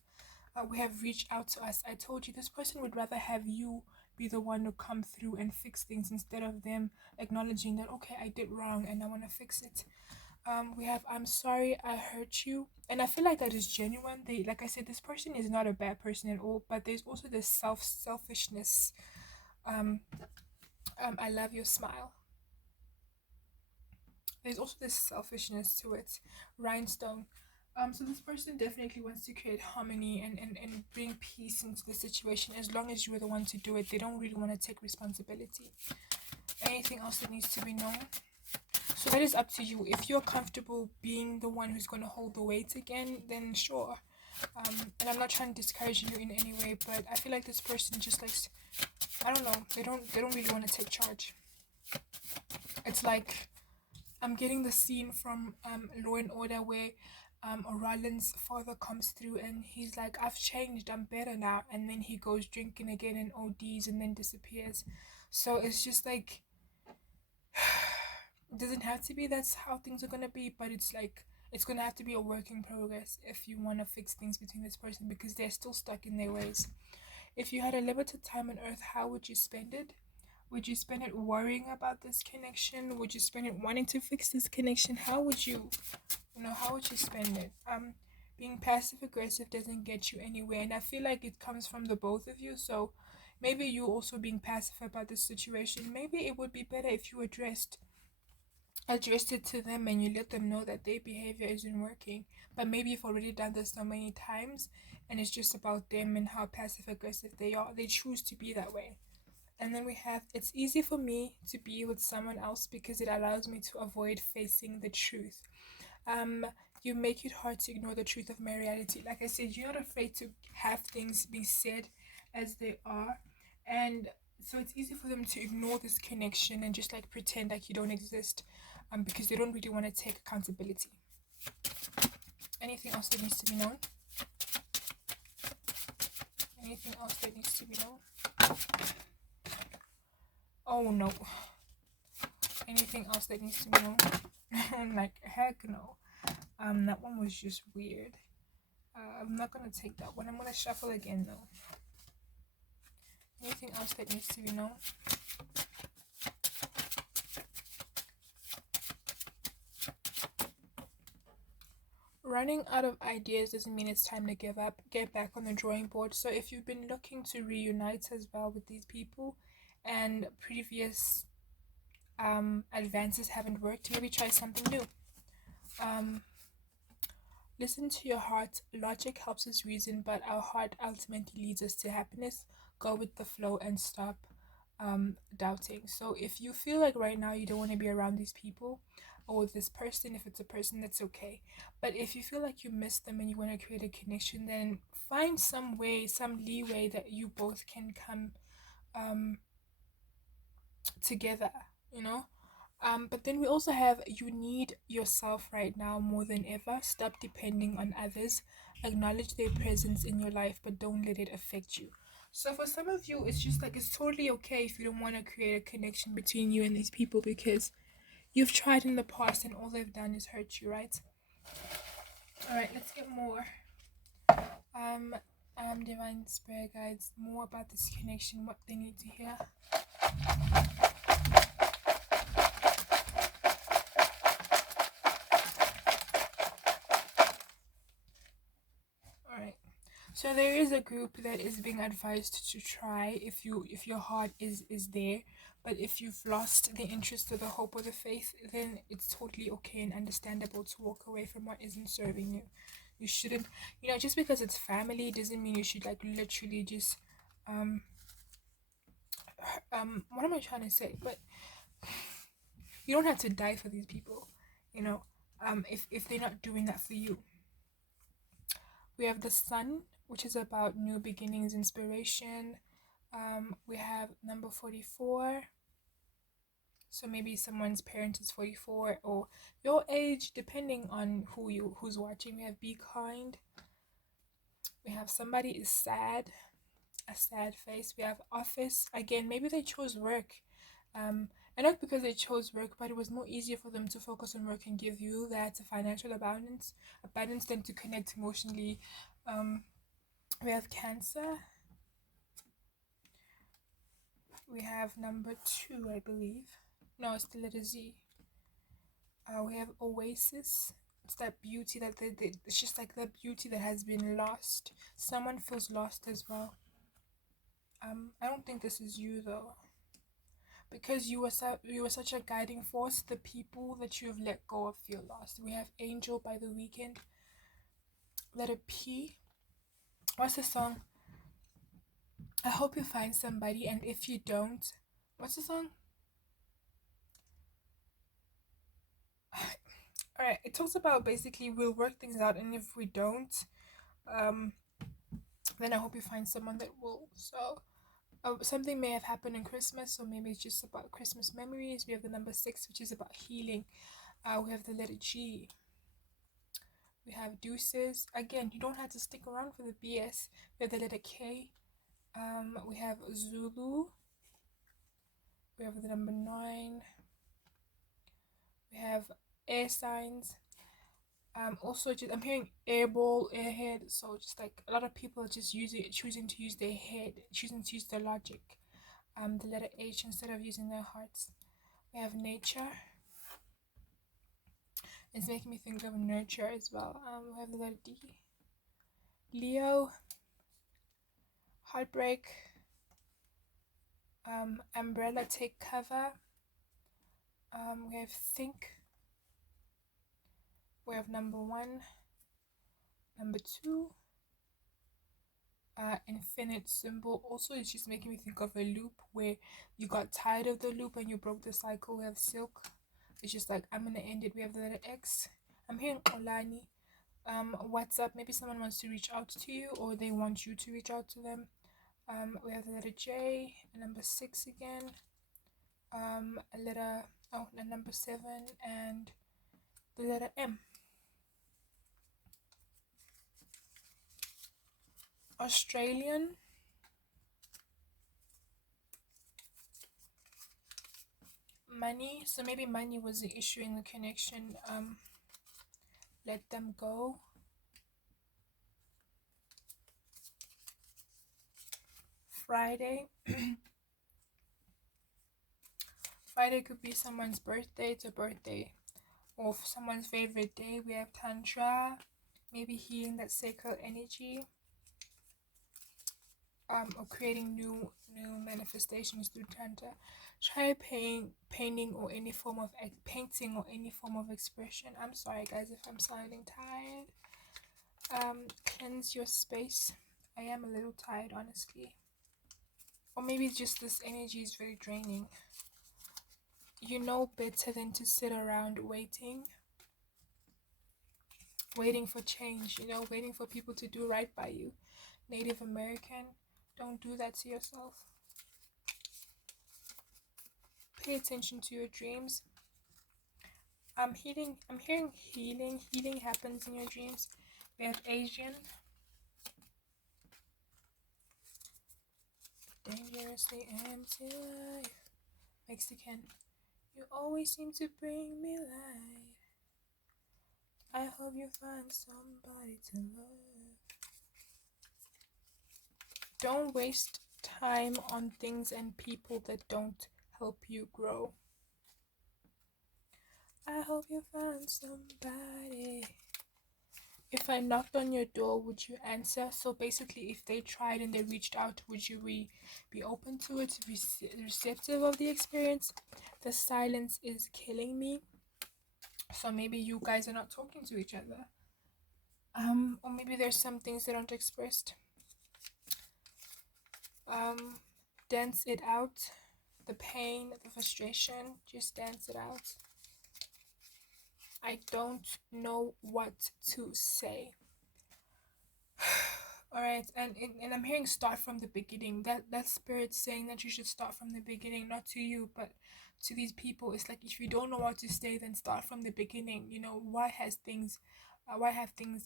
we have reached out to us. I told you this person would rather have you be the one to come through and fix things instead of them acknowledging that, okay, I did wrong and I want to fix it. We have I'm sorry I hurt you, and I feel like that is genuine. Like I said, this person is not a bad person at all, but there's also this selfishness. I love your smile. There's also this selfishness to it. Rhinestone. So this person definitely wants to create harmony and bring peace into the situation. As long as you're the one to do it, they don't really want to take responsibility. Anything else that needs to be known? So that is up to you. If you're comfortable being the one who's going to hold the weight again, then sure. And I'm not trying to discourage you in any way, but I feel like this person just likes, I don't know, they don't really want to take charge. It's like I'm getting the scene from Law and Order where Roland's father comes through and he's like, I've changed, I'm better now, and then he goes drinking again and ODs and then disappears. So it's just like it doesn't have to be that's how things are gonna be, but it's like it's gonna have to be a work in progress if you want to fix things between this person, because they're still stuck in their ways. If you had a limited time on earth, how would you spend it? Would you spend it worrying about this connection? Would you spend it wanting to fix this connection? How would you spend it? Being passive aggressive doesn't get you anywhere, and I feel like it comes from the both of you. So maybe you also being passive about this situation. Maybe it would be better if you addressed it to them and you let them know that their behavior isn't working. But maybe you've already done this so many times and it's just about them and how passive aggressive they are. They choose to be that way. And then we have, it's easy for me to be with someone else because it allows me to avoid facing the truth. You make it hard to ignore the truth of my reality. Like I said, you're not afraid to have things be said as they are. And so it's easy for them to ignore this connection and just like pretend like you don't exist, because they don't really want to take accountability. Anything else that needs to be known? Anything else that needs to be known? Oh no. Anything else that needs to be known? I'm like, heck no. That one was just weird. I'm not gonna take that one. I'm gonna shuffle again though. Anything else that needs to be known? Running out of ideas doesn't mean it's time to give up. Get back on the drawing board. So if you've been looking to reunite as well with these people and previous advances haven't worked, maybe try something new. Listen to your heart. Logic helps us reason, but our heart ultimately leads us to happiness. Go with the flow and stop doubting. So if you feel like right now you don't want to be around these people or this person, if it's a person, that's okay. But if you feel like you miss them and you want to create a connection, then find some way, some leeway that you both can come together, you know. But then we also have, you need yourself right now more than ever. Stop depending on others. Acknowledge their presence in your life, but don't let it affect you. So for some of you, it's just like it's totally okay if you don't want to create a connection between you and these people because you've tried in the past and all they've done is hurt you, right? Alright, let's get more divine spirit guides, more about this connection, what they need to hear. Alright, So there is a group that is being advised to try if your heart is there, but if you've lost the interest or the hope or the faith, then it's totally okay and understandable to walk away from what isn't serving you. You shouldn't, just because it's family doesn't mean you should like literally just um what am I trying to say? But you don't have to die for these people, you know. If they're not doing that for you. We have the sun, which is about new beginnings, inspiration. We have number 44. So maybe someone's parent is 44 or your age, depending on who's watching. We have be kind. We have somebody is sad, a sad face. We have office. Again, maybe they chose work. And not because they chose work, but it was more easier for them to focus on work and give you that financial abundance than to connect emotionally. We have cancer. We have number 2, I believe. No, it's the letter Z. We have oasis. It's that beauty that it's just like that beauty that has been lost. Someone feels lost as well. I don't think this is you though, because you were such a guiding force. The people that you have let go of feel lost. We have Angel by The Weeknd. Letter P. What's the song? I hope you find somebody, and if you don't, what's the song? Alright, it talks about basically we'll work things out, and if we don't, then I hope you find someone that will. So, something may have happened in Christmas, so maybe it's just about Christmas memories. We have the number 6, which is about healing. We have the letter G. We have deuces. Again, you don't have to stick around for the BS. We have the letter K. We have Zulu. We have the number 9. We have air signs. Also, just I'm hearing airball, airhead. So just like a lot of people are just choosing to use their head, choosing to use their logic. The letter H instead of using their hearts. We have nature. It's making me think of nurture as well. We have the letter D. Leo. Heartbreak. Umbrella, take cover. We have think. We have number 1. Number 2. Infinite symbol. Also, it's just making me think of a loop where you got tired of the loop and you broke the cycle. We have silk. It's just like I'm gonna end it. We have the letter X. I'm hearing Olani. WhatsApp. Maybe someone wants to reach out to you or they want you to reach out to them. We have the letter J, number 6 again. The number 7 and the letter M. Australian. Money. So maybe money was the issue in the connection. Let them go. Friday. Friday could be someone's birthday. It's a birthday or someone's favorite day. We have Tantra. Maybe healing that sacral energy. Or creating new manifestations through Tantra. Try painting or any form of painting or any form of expression. I'm sorry guys if I'm sounding tired. Cleanse your space. I am a little tired honestly. Or maybe just this energy is very draining. You know better than to sit around waiting for change, waiting for people to do right by you. Native American, don't do that to yourself. Pay attention to your dreams. I'm hearing healing. Healing happens in your dreams. We have Asian. Dangerously empty life. Mexican. You always seem to bring me light. I hope you find somebody to love. Don't waste time on things and people that don't help you grow. I hope you find somebody. If I knocked on your door, would you answer? So basically, if they tried and they reached out, would you be open to it, receptive of the experience? The silence is killing me. So maybe you guys are not talking to each other. Or maybe there's some things that aren't expressed. Dance it out. The pain, the frustration, just dance it out. I don't know what to say. All right, and I'm hearing start from the beginning. That spirit saying that you should start from the beginning, not to you, but to these people. It's like, if you don't know what to say, then start from the beginning. You know, why have things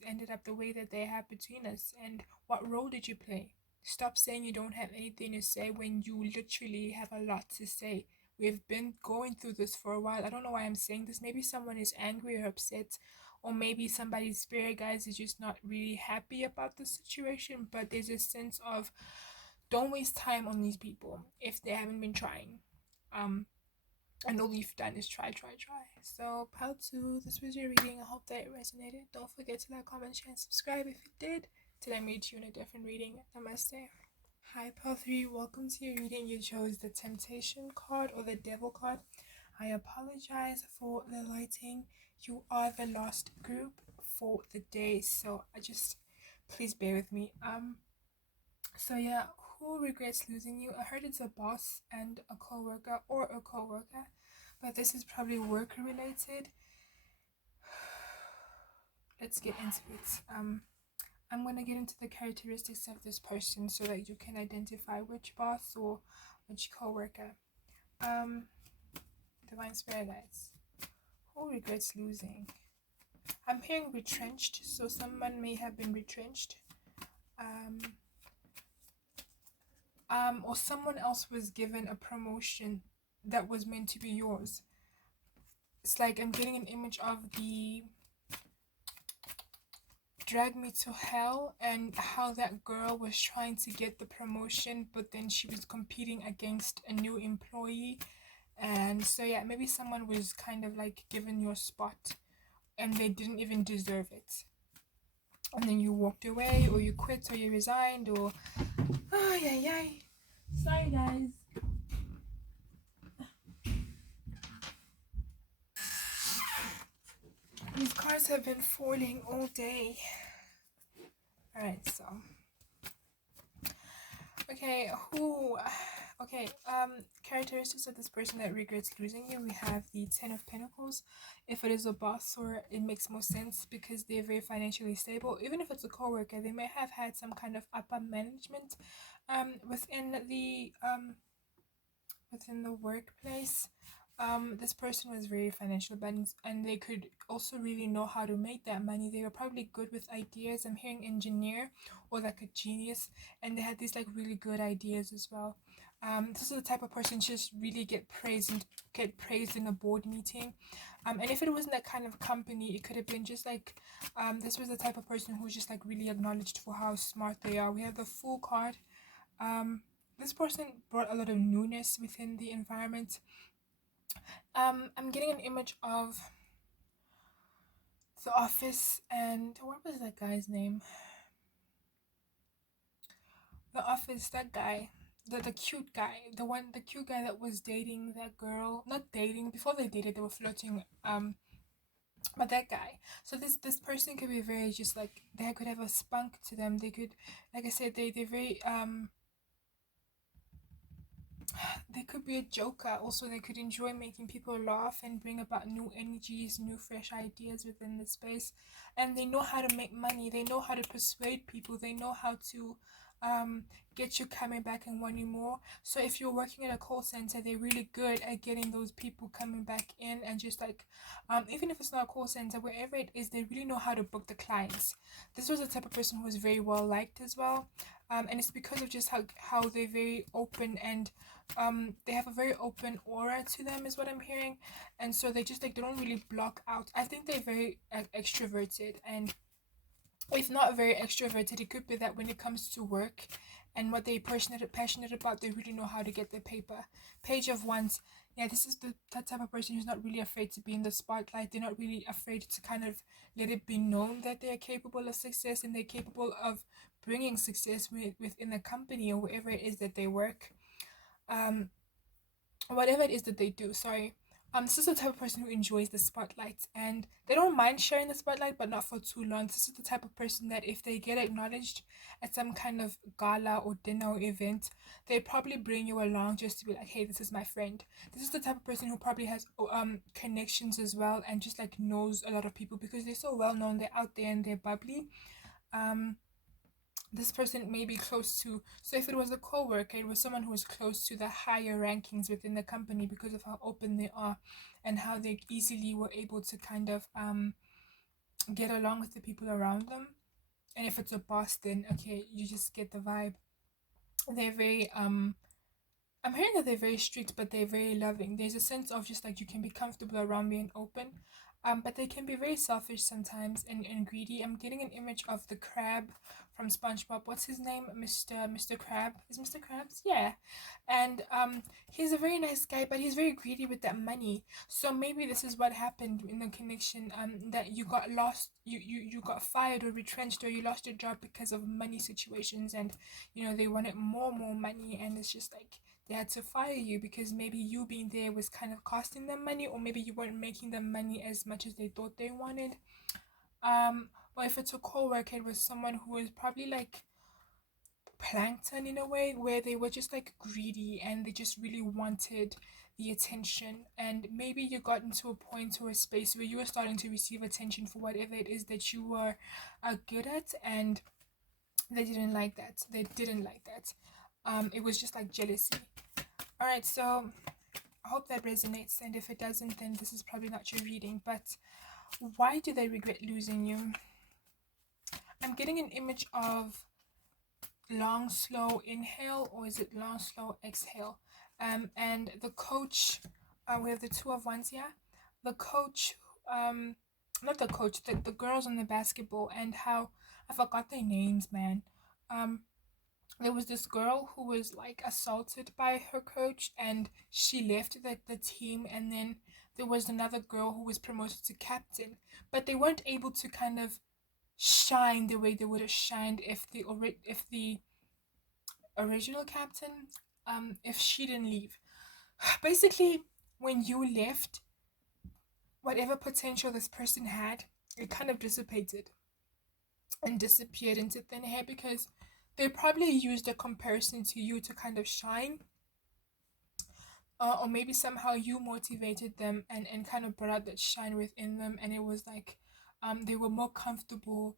ended up the way that they have between us, and what role did you play? Stop saying you don't have anything to say when you literally have a lot to say. We've been going through this for a while. I don't know why I'm saying this. Maybe someone is angry or upset, or maybe somebody's spirit guys is just not really happy about the situation, but there's a sense of, don't waste time on these people if they haven't been trying. And all you've done is try. So pile 2, this was your reading. I hope that it resonated. Don't forget to like, comment, share, and subscribe if it did. Till I meet you in a different reading. Namaste. Hi pile 3, welcome to your reading. You chose the Temptation card, or the Devil card. I apologize for the lighting. You are the last group for the day, so please bear with me. So yeah, who regrets losing you? I heard it's a boss and a co-worker, but this is probably work related. Let's get into it. I'm gonna get into the characteristics of this person so that you can identify which boss or which co-worker. Divine Spirit guides. Who regrets losing? I'm hearing retrenched, so someone may have been retrenched. Or someone else was given a promotion that was meant to be yours. It's like I'm getting an image of the Drag Me to Hell, and how that girl was trying to get the promotion, but then she was competing against a new employee. And so yeah, maybe someone was kind of like given your spot and they didn't even deserve it, and then you walked away, or you quit, or you resigned, or sorry guys. These cards have been falling all day. Alright, so characteristics of this person that regrets losing you. We have the 10 of Pentacles. If it is a boss, or it makes more sense because they're very financially stable. Even if it's a co-worker, they may have had some kind of upper management within the workplace. This person was very financial abundant, and they could also really know how to make that money. They were probably good with ideas. I'm hearing engineer, or like a genius, and they had these like really good ideas as well. This is the type of person to just really get praised in a board meeting. And if it wasn't that kind of company, it could have been just like this was the type of person who's just like really acknowledged for how smart they are. We have the Fool card. This person brought a lot of newness within the environment. I'm getting an image of The Office, and what was that guy's name? The Office, that guy, the cute guy, the cute guy that was dating that girl. Not dating, before they dated, they were flirting. But that guy. So this person could be very just like, they could have a spunk to them. They could, like I said, they're very they could be a joker. Also, they could enjoy making people laugh and bring about new energies, new fresh ideas within the space. And they know how to make money. They know how to persuade people. They know how to get you coming back and want you more. So if you're working at a call center, they're really good at getting those people coming back in, and just like even if it's not a call center, wherever it is, they really know how to book the clients. This was the type of person who was very well liked as well. And it's because of just how they're very open, and they have a very open aura to them, is what I'm hearing. And so they just like, they don't really block out. I think they're very extroverted, and if not very extroverted, it could be that when it comes to work and what they're passionate about, they really know how to get their paper. Page of Wands. Yeah, this is that type of person who's not really afraid to be in the spotlight. They're not really afraid to kind of let it be known that they're capable of success and they're capable of bringing success within the company or wherever it is that they work. Um, whatever it is that they do. Sorry. This is the type of person who enjoys the spotlight and they don't mind sharing the spotlight, but not for too long. This is the type of person that if they get acknowledged at some kind of gala or dinner or event, they probably bring you along just to be like, hey, this is my friend. This is the type of person who probably has connections as well and just like knows a lot of people because they're so well known, they're out there and they're bubbly. Um, this person may be close to, so if it was a co-worker, it was someone who was close to the higher rankings within the company because of how open they are and how they easily were able to kind of get along with the people around them. And if it's a boss, then okay, you just get the vibe. They're very I'm hearing that they're very strict, but they're very loving. There's a sense of just like you can be comfortable around me and open. But they can be very selfish sometimes and greedy. I'm getting an image of the crab from SpongeBob. What's his name? Mr. Crab. Is Mr. Krabs? Yeah. And he's a very nice guy, but he's very greedy with that money. So maybe this is what happened in the connection. That you got lost, you got fired or retrenched or you lost your job because of money situations, and they wanted more money, and it's just like they had to fire you because maybe you being there was kind of costing them money, or maybe you weren't making them money as much as they thought they wanted. Or if it's a co-worker, it was someone who was probably like plankton in a way, where they were just like greedy and they just really wanted the attention. And maybe you got into a point or a space where you were starting to receive attention for whatever it is that you were good at, and they didn't like that. It was just like jealousy. All right, so I hope that resonates, and if it doesn't, then this is probably not your reading. But why do they regret losing you? I'm getting an image of long, slow inhale, or is it long, slow exhale? And the coach, we have the two of wands here. The coach, not the coach, the girls on the basketball, and how I forgot their names, man. There was this girl who was like assaulted by her coach and she left the team, and then there was another girl who was promoted to captain, but they weren't able to kind of shine the way they would have shined if the original captain if she didn't leave. Basically, when you left, whatever potential this person had, it kind of dissipated and disappeared into thin air because they probably used a comparison to you to kind of shine, or maybe somehow you motivated them and kind of brought out that shine within them, and it was like they were more comfortable,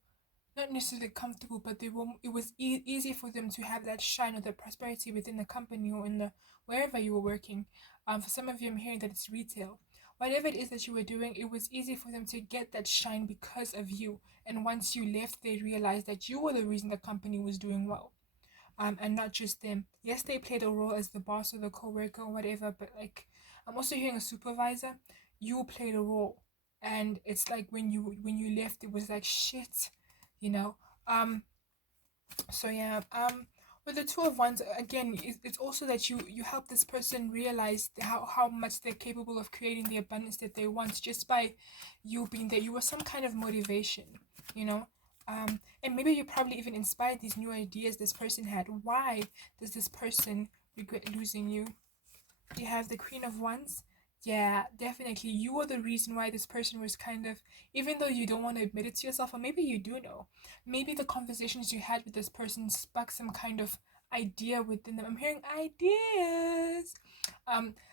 not necessarily comfortable, but it was easy for them to have that shine or that prosperity within the company or in the wherever you were working. For some of you, I'm hearing that it's retail. Whatever it is that you were doing, it was easy for them to get that shine because of you. And once you left, they realized that you were the reason the company was doing well. And not just them. Yes, they played a role as the boss or the co-worker or whatever, but like I'm also hearing a supervisor. You played a role, and it's like when you left, it was like shit, you know. So yeah. With the two of wands again, it's also that you help this person realize how much they're capable of creating the abundance that they want just by you being there. You were some kind of motivation, you know. And maybe you probably even inspired these new ideas this person had. Why does this person regret losing you? You have the Queen of Wands. Yeah, definitely. You were the reason why this person was kind of, even though you don't want to admit it to yourself, or maybe you do know, maybe the conversations you had with this person sparked some kind of idea within them. I'm hearing ideas.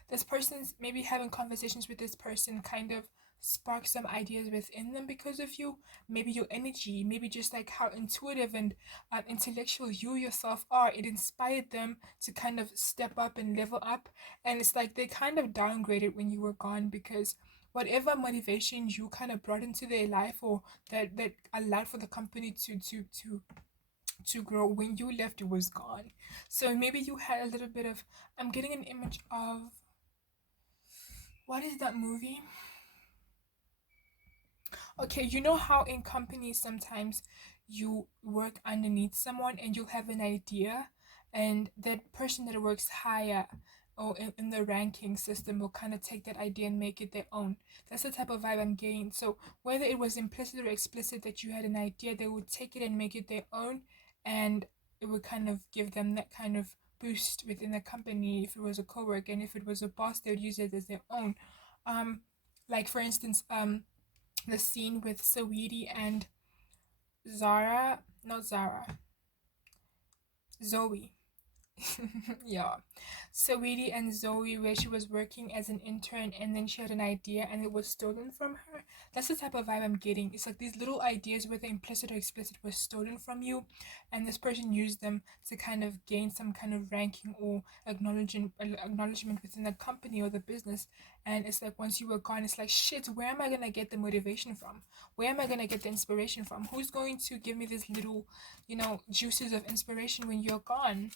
This person's maybe having conversations with this person kind of spark some ideas within them because of you. Maybe your energy, maybe just like how intuitive and intellectual you yourself are. It inspired them to kind of step up and level up, and it's like they kind of downgraded when you were gone because whatever motivation you kind of brought into their life, or that allowed for the company to grow, when you left it was gone. So maybe you had a little bit of, I'm getting an image of, what is that movie? Okay, you know how in companies sometimes you work underneath someone and you'll have an idea, and that person that works higher or in the ranking system will kind of take that idea and make it their own. That's the type of vibe I'm getting. So whether it was implicit or explicit that you had an idea, they would take it and make it their own, and it would kind of give them that kind of boost within the company. If it was a coworker and if it was a boss, they would use it as their own. Um, like for instance, the scene with Saweetie and Zara, not Zara, Zoe. Yeah. Saweetie and Zoe, where she was working as an intern and then she had an idea and it was stolen from her. That's the type of vibe I'm getting. It's like these little ideas, whether implicit or explicit, were stolen from you, and this person used them to kind of gain some kind of ranking or acknowledgement within the company or the business. And it's like once you were gone, it's like shit, where am I gonna get the motivation from? Where am I gonna get the inspiration from? Who's going to give me these little, juices of inspiration when you're gone?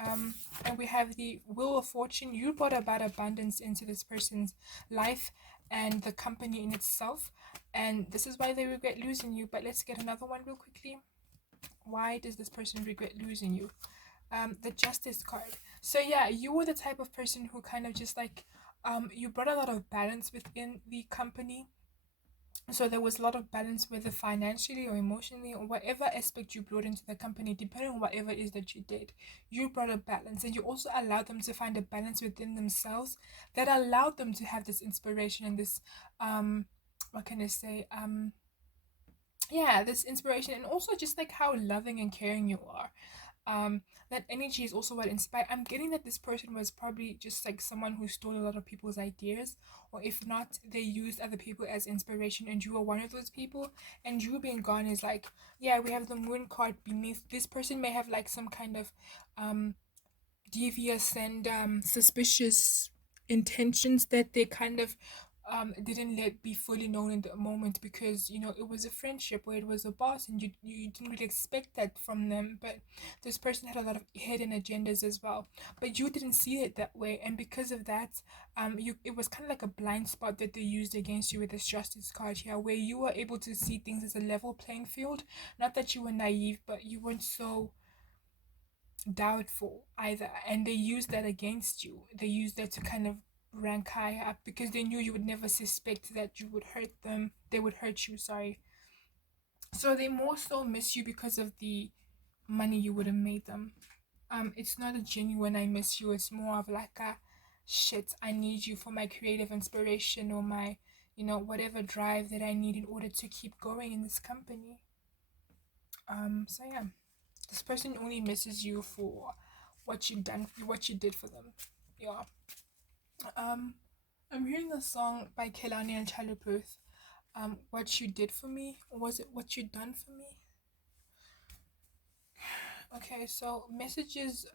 And we have the Wheel of Fortune. You brought about abundance into this person's life and the company in itself, and this is why they regret losing you. But let's get another one real quickly. Why does this person regret losing you? The Justice card. So yeah, you were the type of person who kind of just like, you brought a lot of balance within the company. So there was a lot of balance, whether financially or emotionally or whatever aspect you brought into the company, depending on whatever it is that you did. You brought a balance, and you also allowed them to find a balance within themselves that allowed them to have this inspiration and this, what can I say, yeah, this inspiration, and also just like how loving and caring you are. That energy is also what inspired. I'm getting that this person was probably just like someone who stole a lot of people's ideas, or if not, they used other people as inspiration, and you were one of those people. And you being gone is like, yeah, we have the moon card beneath. This person may have like some kind of devious and suspicious intentions that they kind of didn't let be fully known in the moment, because it was a friendship where it was a boss, and you didn't really expect that from them. But this person had a lot of hidden agendas as well, but you didn't see it that way, and because of that, it was kind of like a blind spot that they used against you with this justice card here, where you were able to see things as a level playing field. Not that you were naive, but you weren't so doubtful either, and they used that against you. They used that to kind of rank higher up, because they knew you would never suspect that you would hurt them. They would hurt you, sorry. So they more so miss you because of the money you would have made them. It's not a genuine I miss you. It's more of like a shit, I need you for my creative inspiration, or my whatever drive that I need in order to keep going in this company. So yeah, this person only misses you for what you done, what you did for them. Yeah. Um, I'm hearing a song by Kelani and Charlie Puth. What you did for me, or was it what you done for me? Okay, so messages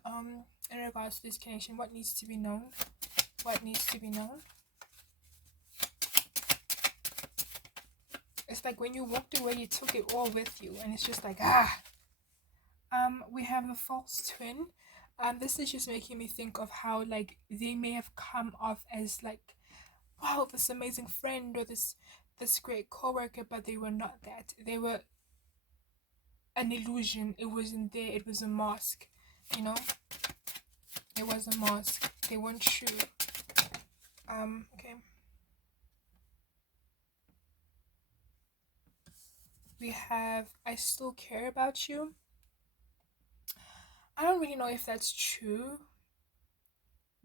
in regards to this connection. What needs to be known? What needs to be known? It's like when you walked away, you took it all with you, and it's just like we have the false twin. This is just making me think of how like they may have come off as like, wow, this amazing friend, or this great coworker, but they were not that. They were an illusion. It wasn't there. It was a mask. You know, it was a mask. They weren't true. Okay. We have I still care about you. I don't really know if that's true,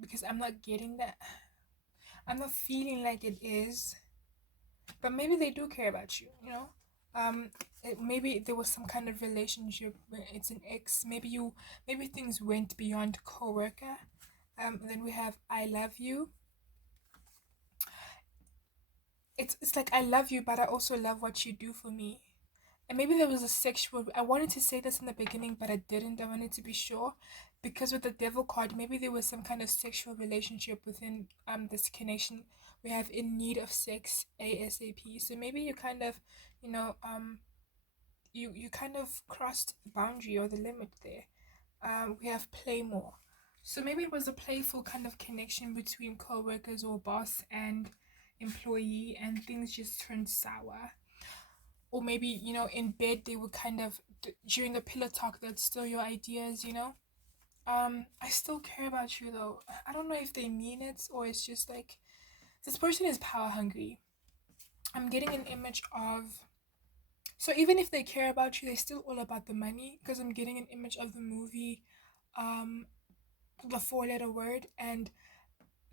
because I'm not getting that. I'm not feeling like it is. But maybe they do care about you, maybe there was some kind of relationship where it's an ex. Maybe things went beyond co-worker. Then we have I love you. It's like I love you, but I also love what you do for me. And maybe there was a sexual. I wanted to say this in the beginning, but I didn't. I wanted to be sure, because with the devil card, maybe there was some kind of sexual relationship within this connection. We have in need of sex ASAP. So maybe you kind of, you kind of crossed the boundary or the limit there. We have play more. So maybe it was a playful kind of connection between co-workers or boss and employee, and things just turned sour. Or maybe in bed they would kind of during the pillow talk they'd steal your ideas. I still care about you though. I don't know if they mean it or it's just like this person is power hungry. I'm getting an image of, so even if they care about you, they're still all about the money, because I'm getting an image of the movie, um, the four-letter word, and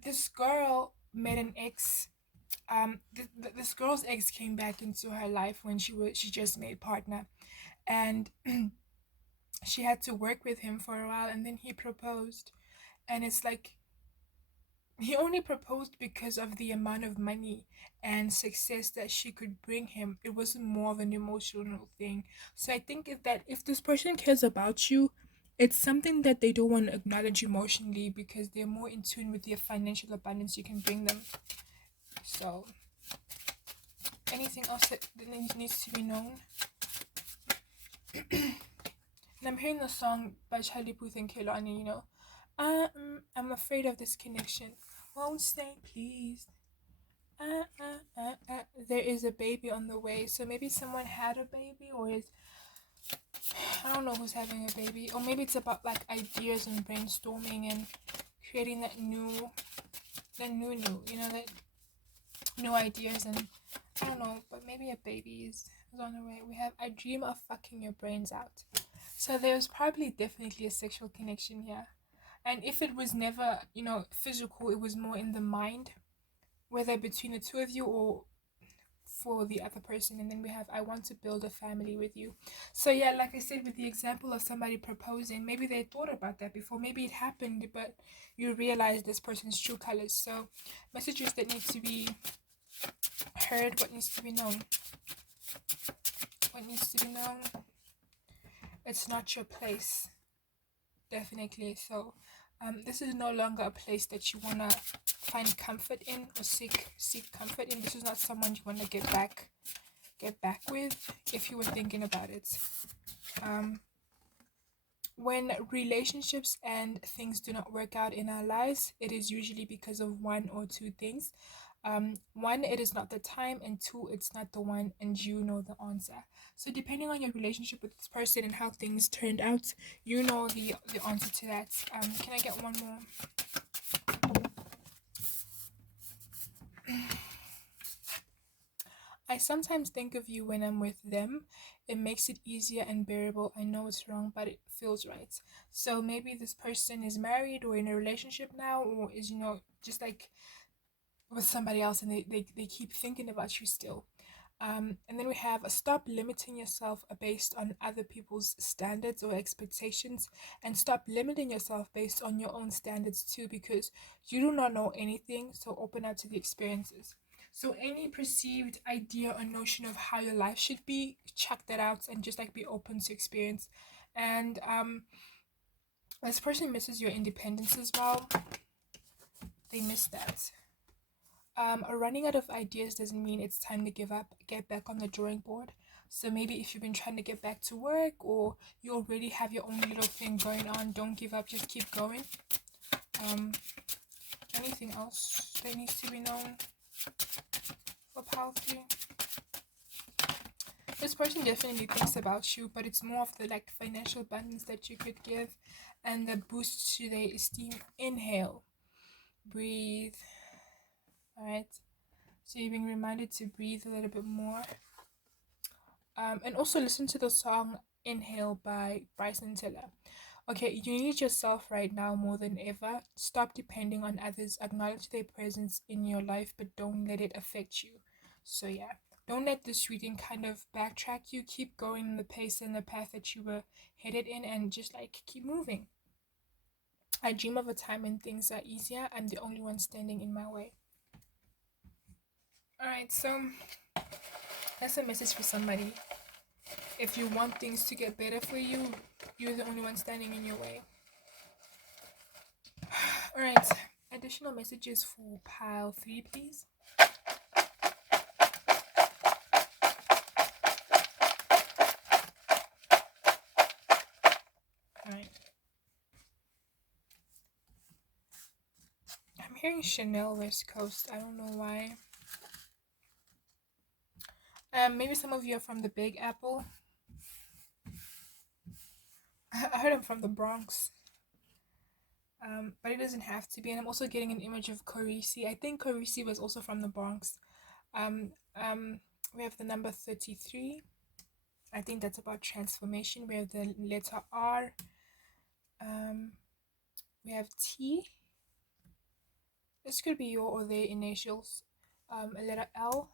this girl met an ex. This girl's ex came back into her life when she just made partner, and she had to work with him for a while, and then he proposed, and it's like he only proposed because of the amount of money and success that she could bring him. It wasn't more of an emotional thing. So I think if this person cares about you, it's something that they don't want to acknowledge emotionally because they're more in tune with the financial abundance you can bring them. So anything else that needs to be known? And I'm hearing the song by Charlie Puth and Kehlani, I'm afraid of this connection. Won't stay, please. There is a baby on the way. So maybe someone had a baby, or is, I don't know who's having a baby. Or maybe it's about like ideas and brainstorming and creating that new, that new ideas, and I don't know, but maybe a baby is on the way. We have, I dream of fucking your brains out. So there's probably definitely a sexual connection here. And if it was never, physical, it was more in the mind, whether between the two of you or for the other person. And then we have, I want to build a family with you. So yeah, like I said, with the example of somebody proposing, maybe they thought about that before, maybe it happened, but you realize this person's true colors. So messages that need to be heard, what needs to be known. What needs to be known? It's not your place. Definitely. So this is no longer a place that you want to find comfort in or seek comfort in. This is not someone you want to get back with, if you were thinking about it. When relationships and things do not work out in our lives, it is usually because of one or two things. One, it is not the time, and two, it's not the one, and you know the answer. So depending on your relationship with this person and how things turned out, you know the answer to that. Can I get one more? I sometimes think of you when I'm with them. It makes it easier and bearable. I know it's wrong, but it feels right. So maybe this person is married or in a relationship now, or is, just like with somebody else, and they keep thinking about you still. And then we have, stop limiting yourself based on other people's standards or expectations, and stop limiting yourself based on your own standards too, because you do not know anything. So open up to the experiences. So any perceived idea or notion of how your life should be, check that out and just like be open to experience. And this person misses your independence as well. They miss that. Running out of ideas doesn't mean it's time to give up. Get back on the drawing board. So maybe if you've been trying to get back to work, or you already have your own little thing going on, don't give up, just keep going. Anything else that needs to be known for pile 3? This person definitely thinks about you, but it's more of the like financial abundance that you could give and the boost to their esteem. Inhale, breathe. All right, so you're being reminded to breathe a little bit more. And also listen to the song Inhale by Bryson Tiller. Okay, you need yourself right now more than ever. Stop depending on others. Acknowledge their presence in your life, but don't let it affect you. So yeah, don't let this reading kind of backtrack you. Keep going in the pace and the path that you were headed in, and just like keep moving. I dream of a time when things are easier. I'm the only one standing in my way. Alright, so that's a message for somebody. If you want things to get better for you, you're the only one standing in your way. Alright, additional messages for pile 3, please. Alright. I'm hearing Chanel West Coast. I don't know why. Maybe some of you are from the Big Apple. I heard I'm from the Bronx. but it doesn't have to be. And I'm also getting an image of Carisi. I think Carisi was also from the Bronx. Um, um, we have the number 33. I think that's about transformation. We have the letter R. Um, we have T. This could be your or their initials. A letter L.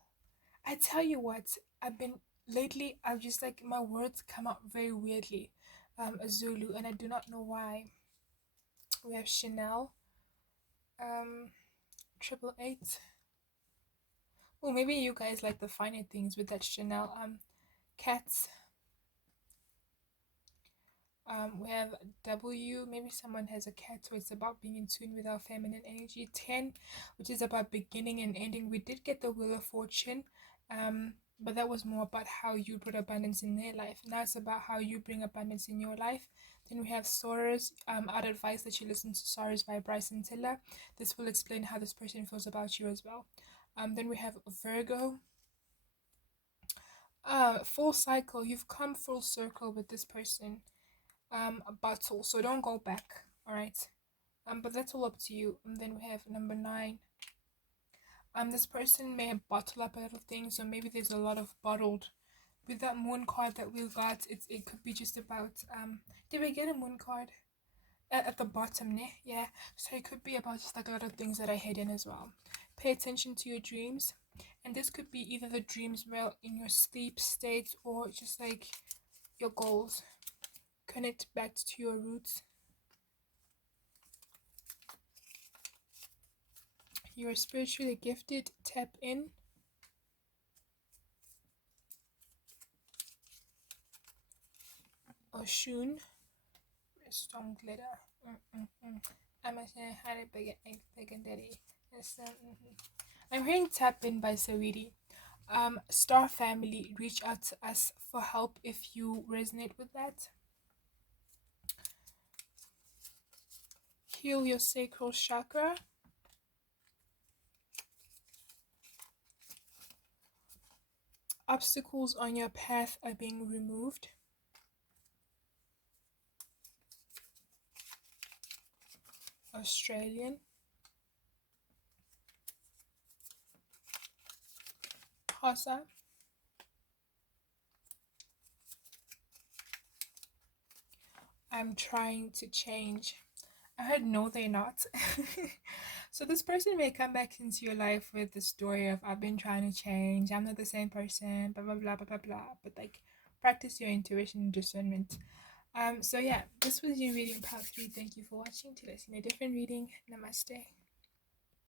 I tell you what, I've just like my words come out very weirdly. A Zulu, and I do not know why. We have Chanel. 888. Oh, maybe you guys like the finer things with that Chanel. Cats. We have W. Maybe someone has a cat, so it's about being in tune with our feminine energy. 10, which is about beginning and ending. We did get the Wheel of Fortune, but that was more about how you brought abundance in their life. Now it's about how you bring abundance in your life. Then we have Soros. I'd advise that you listen to Soros by Bryson Tiller. This will explain how this person feels about you as well. Then we have Virgo. Full cycle. You've come full circle with this person. A bottle, so don't go back. All right. But that's all up to you. And then we have number 9. This person may bottle up a lot of things, so maybe there's a lot of bottled. With that moon card that we got, it could be just about did we get a moon card at the bottom ne? Yeah, so it could be about just like a lot of things that are hidden as well. Pay attention to your dreams, and this could be either the dreams well in your sleep state or just like your goals. Connect back to your roots. You are spiritually gifted. Tap in. Oshun. Strong glitter. I'm hearing tap in by Sawiri. Star family, reach out to us for help if you resonate with that. Heal your sacral chakra. Obstacles on your path are being removed. Australian. Hausa. I'm trying to change. I heard no, they're not. So this person may come back into your life with the story of I've been trying to change, I'm not the same person, blah blah blah blah blah blah. But like practice your intuition and discernment. So yeah, this was your reading part 3. Thank you for watching. Till I see a different reading. Namaste.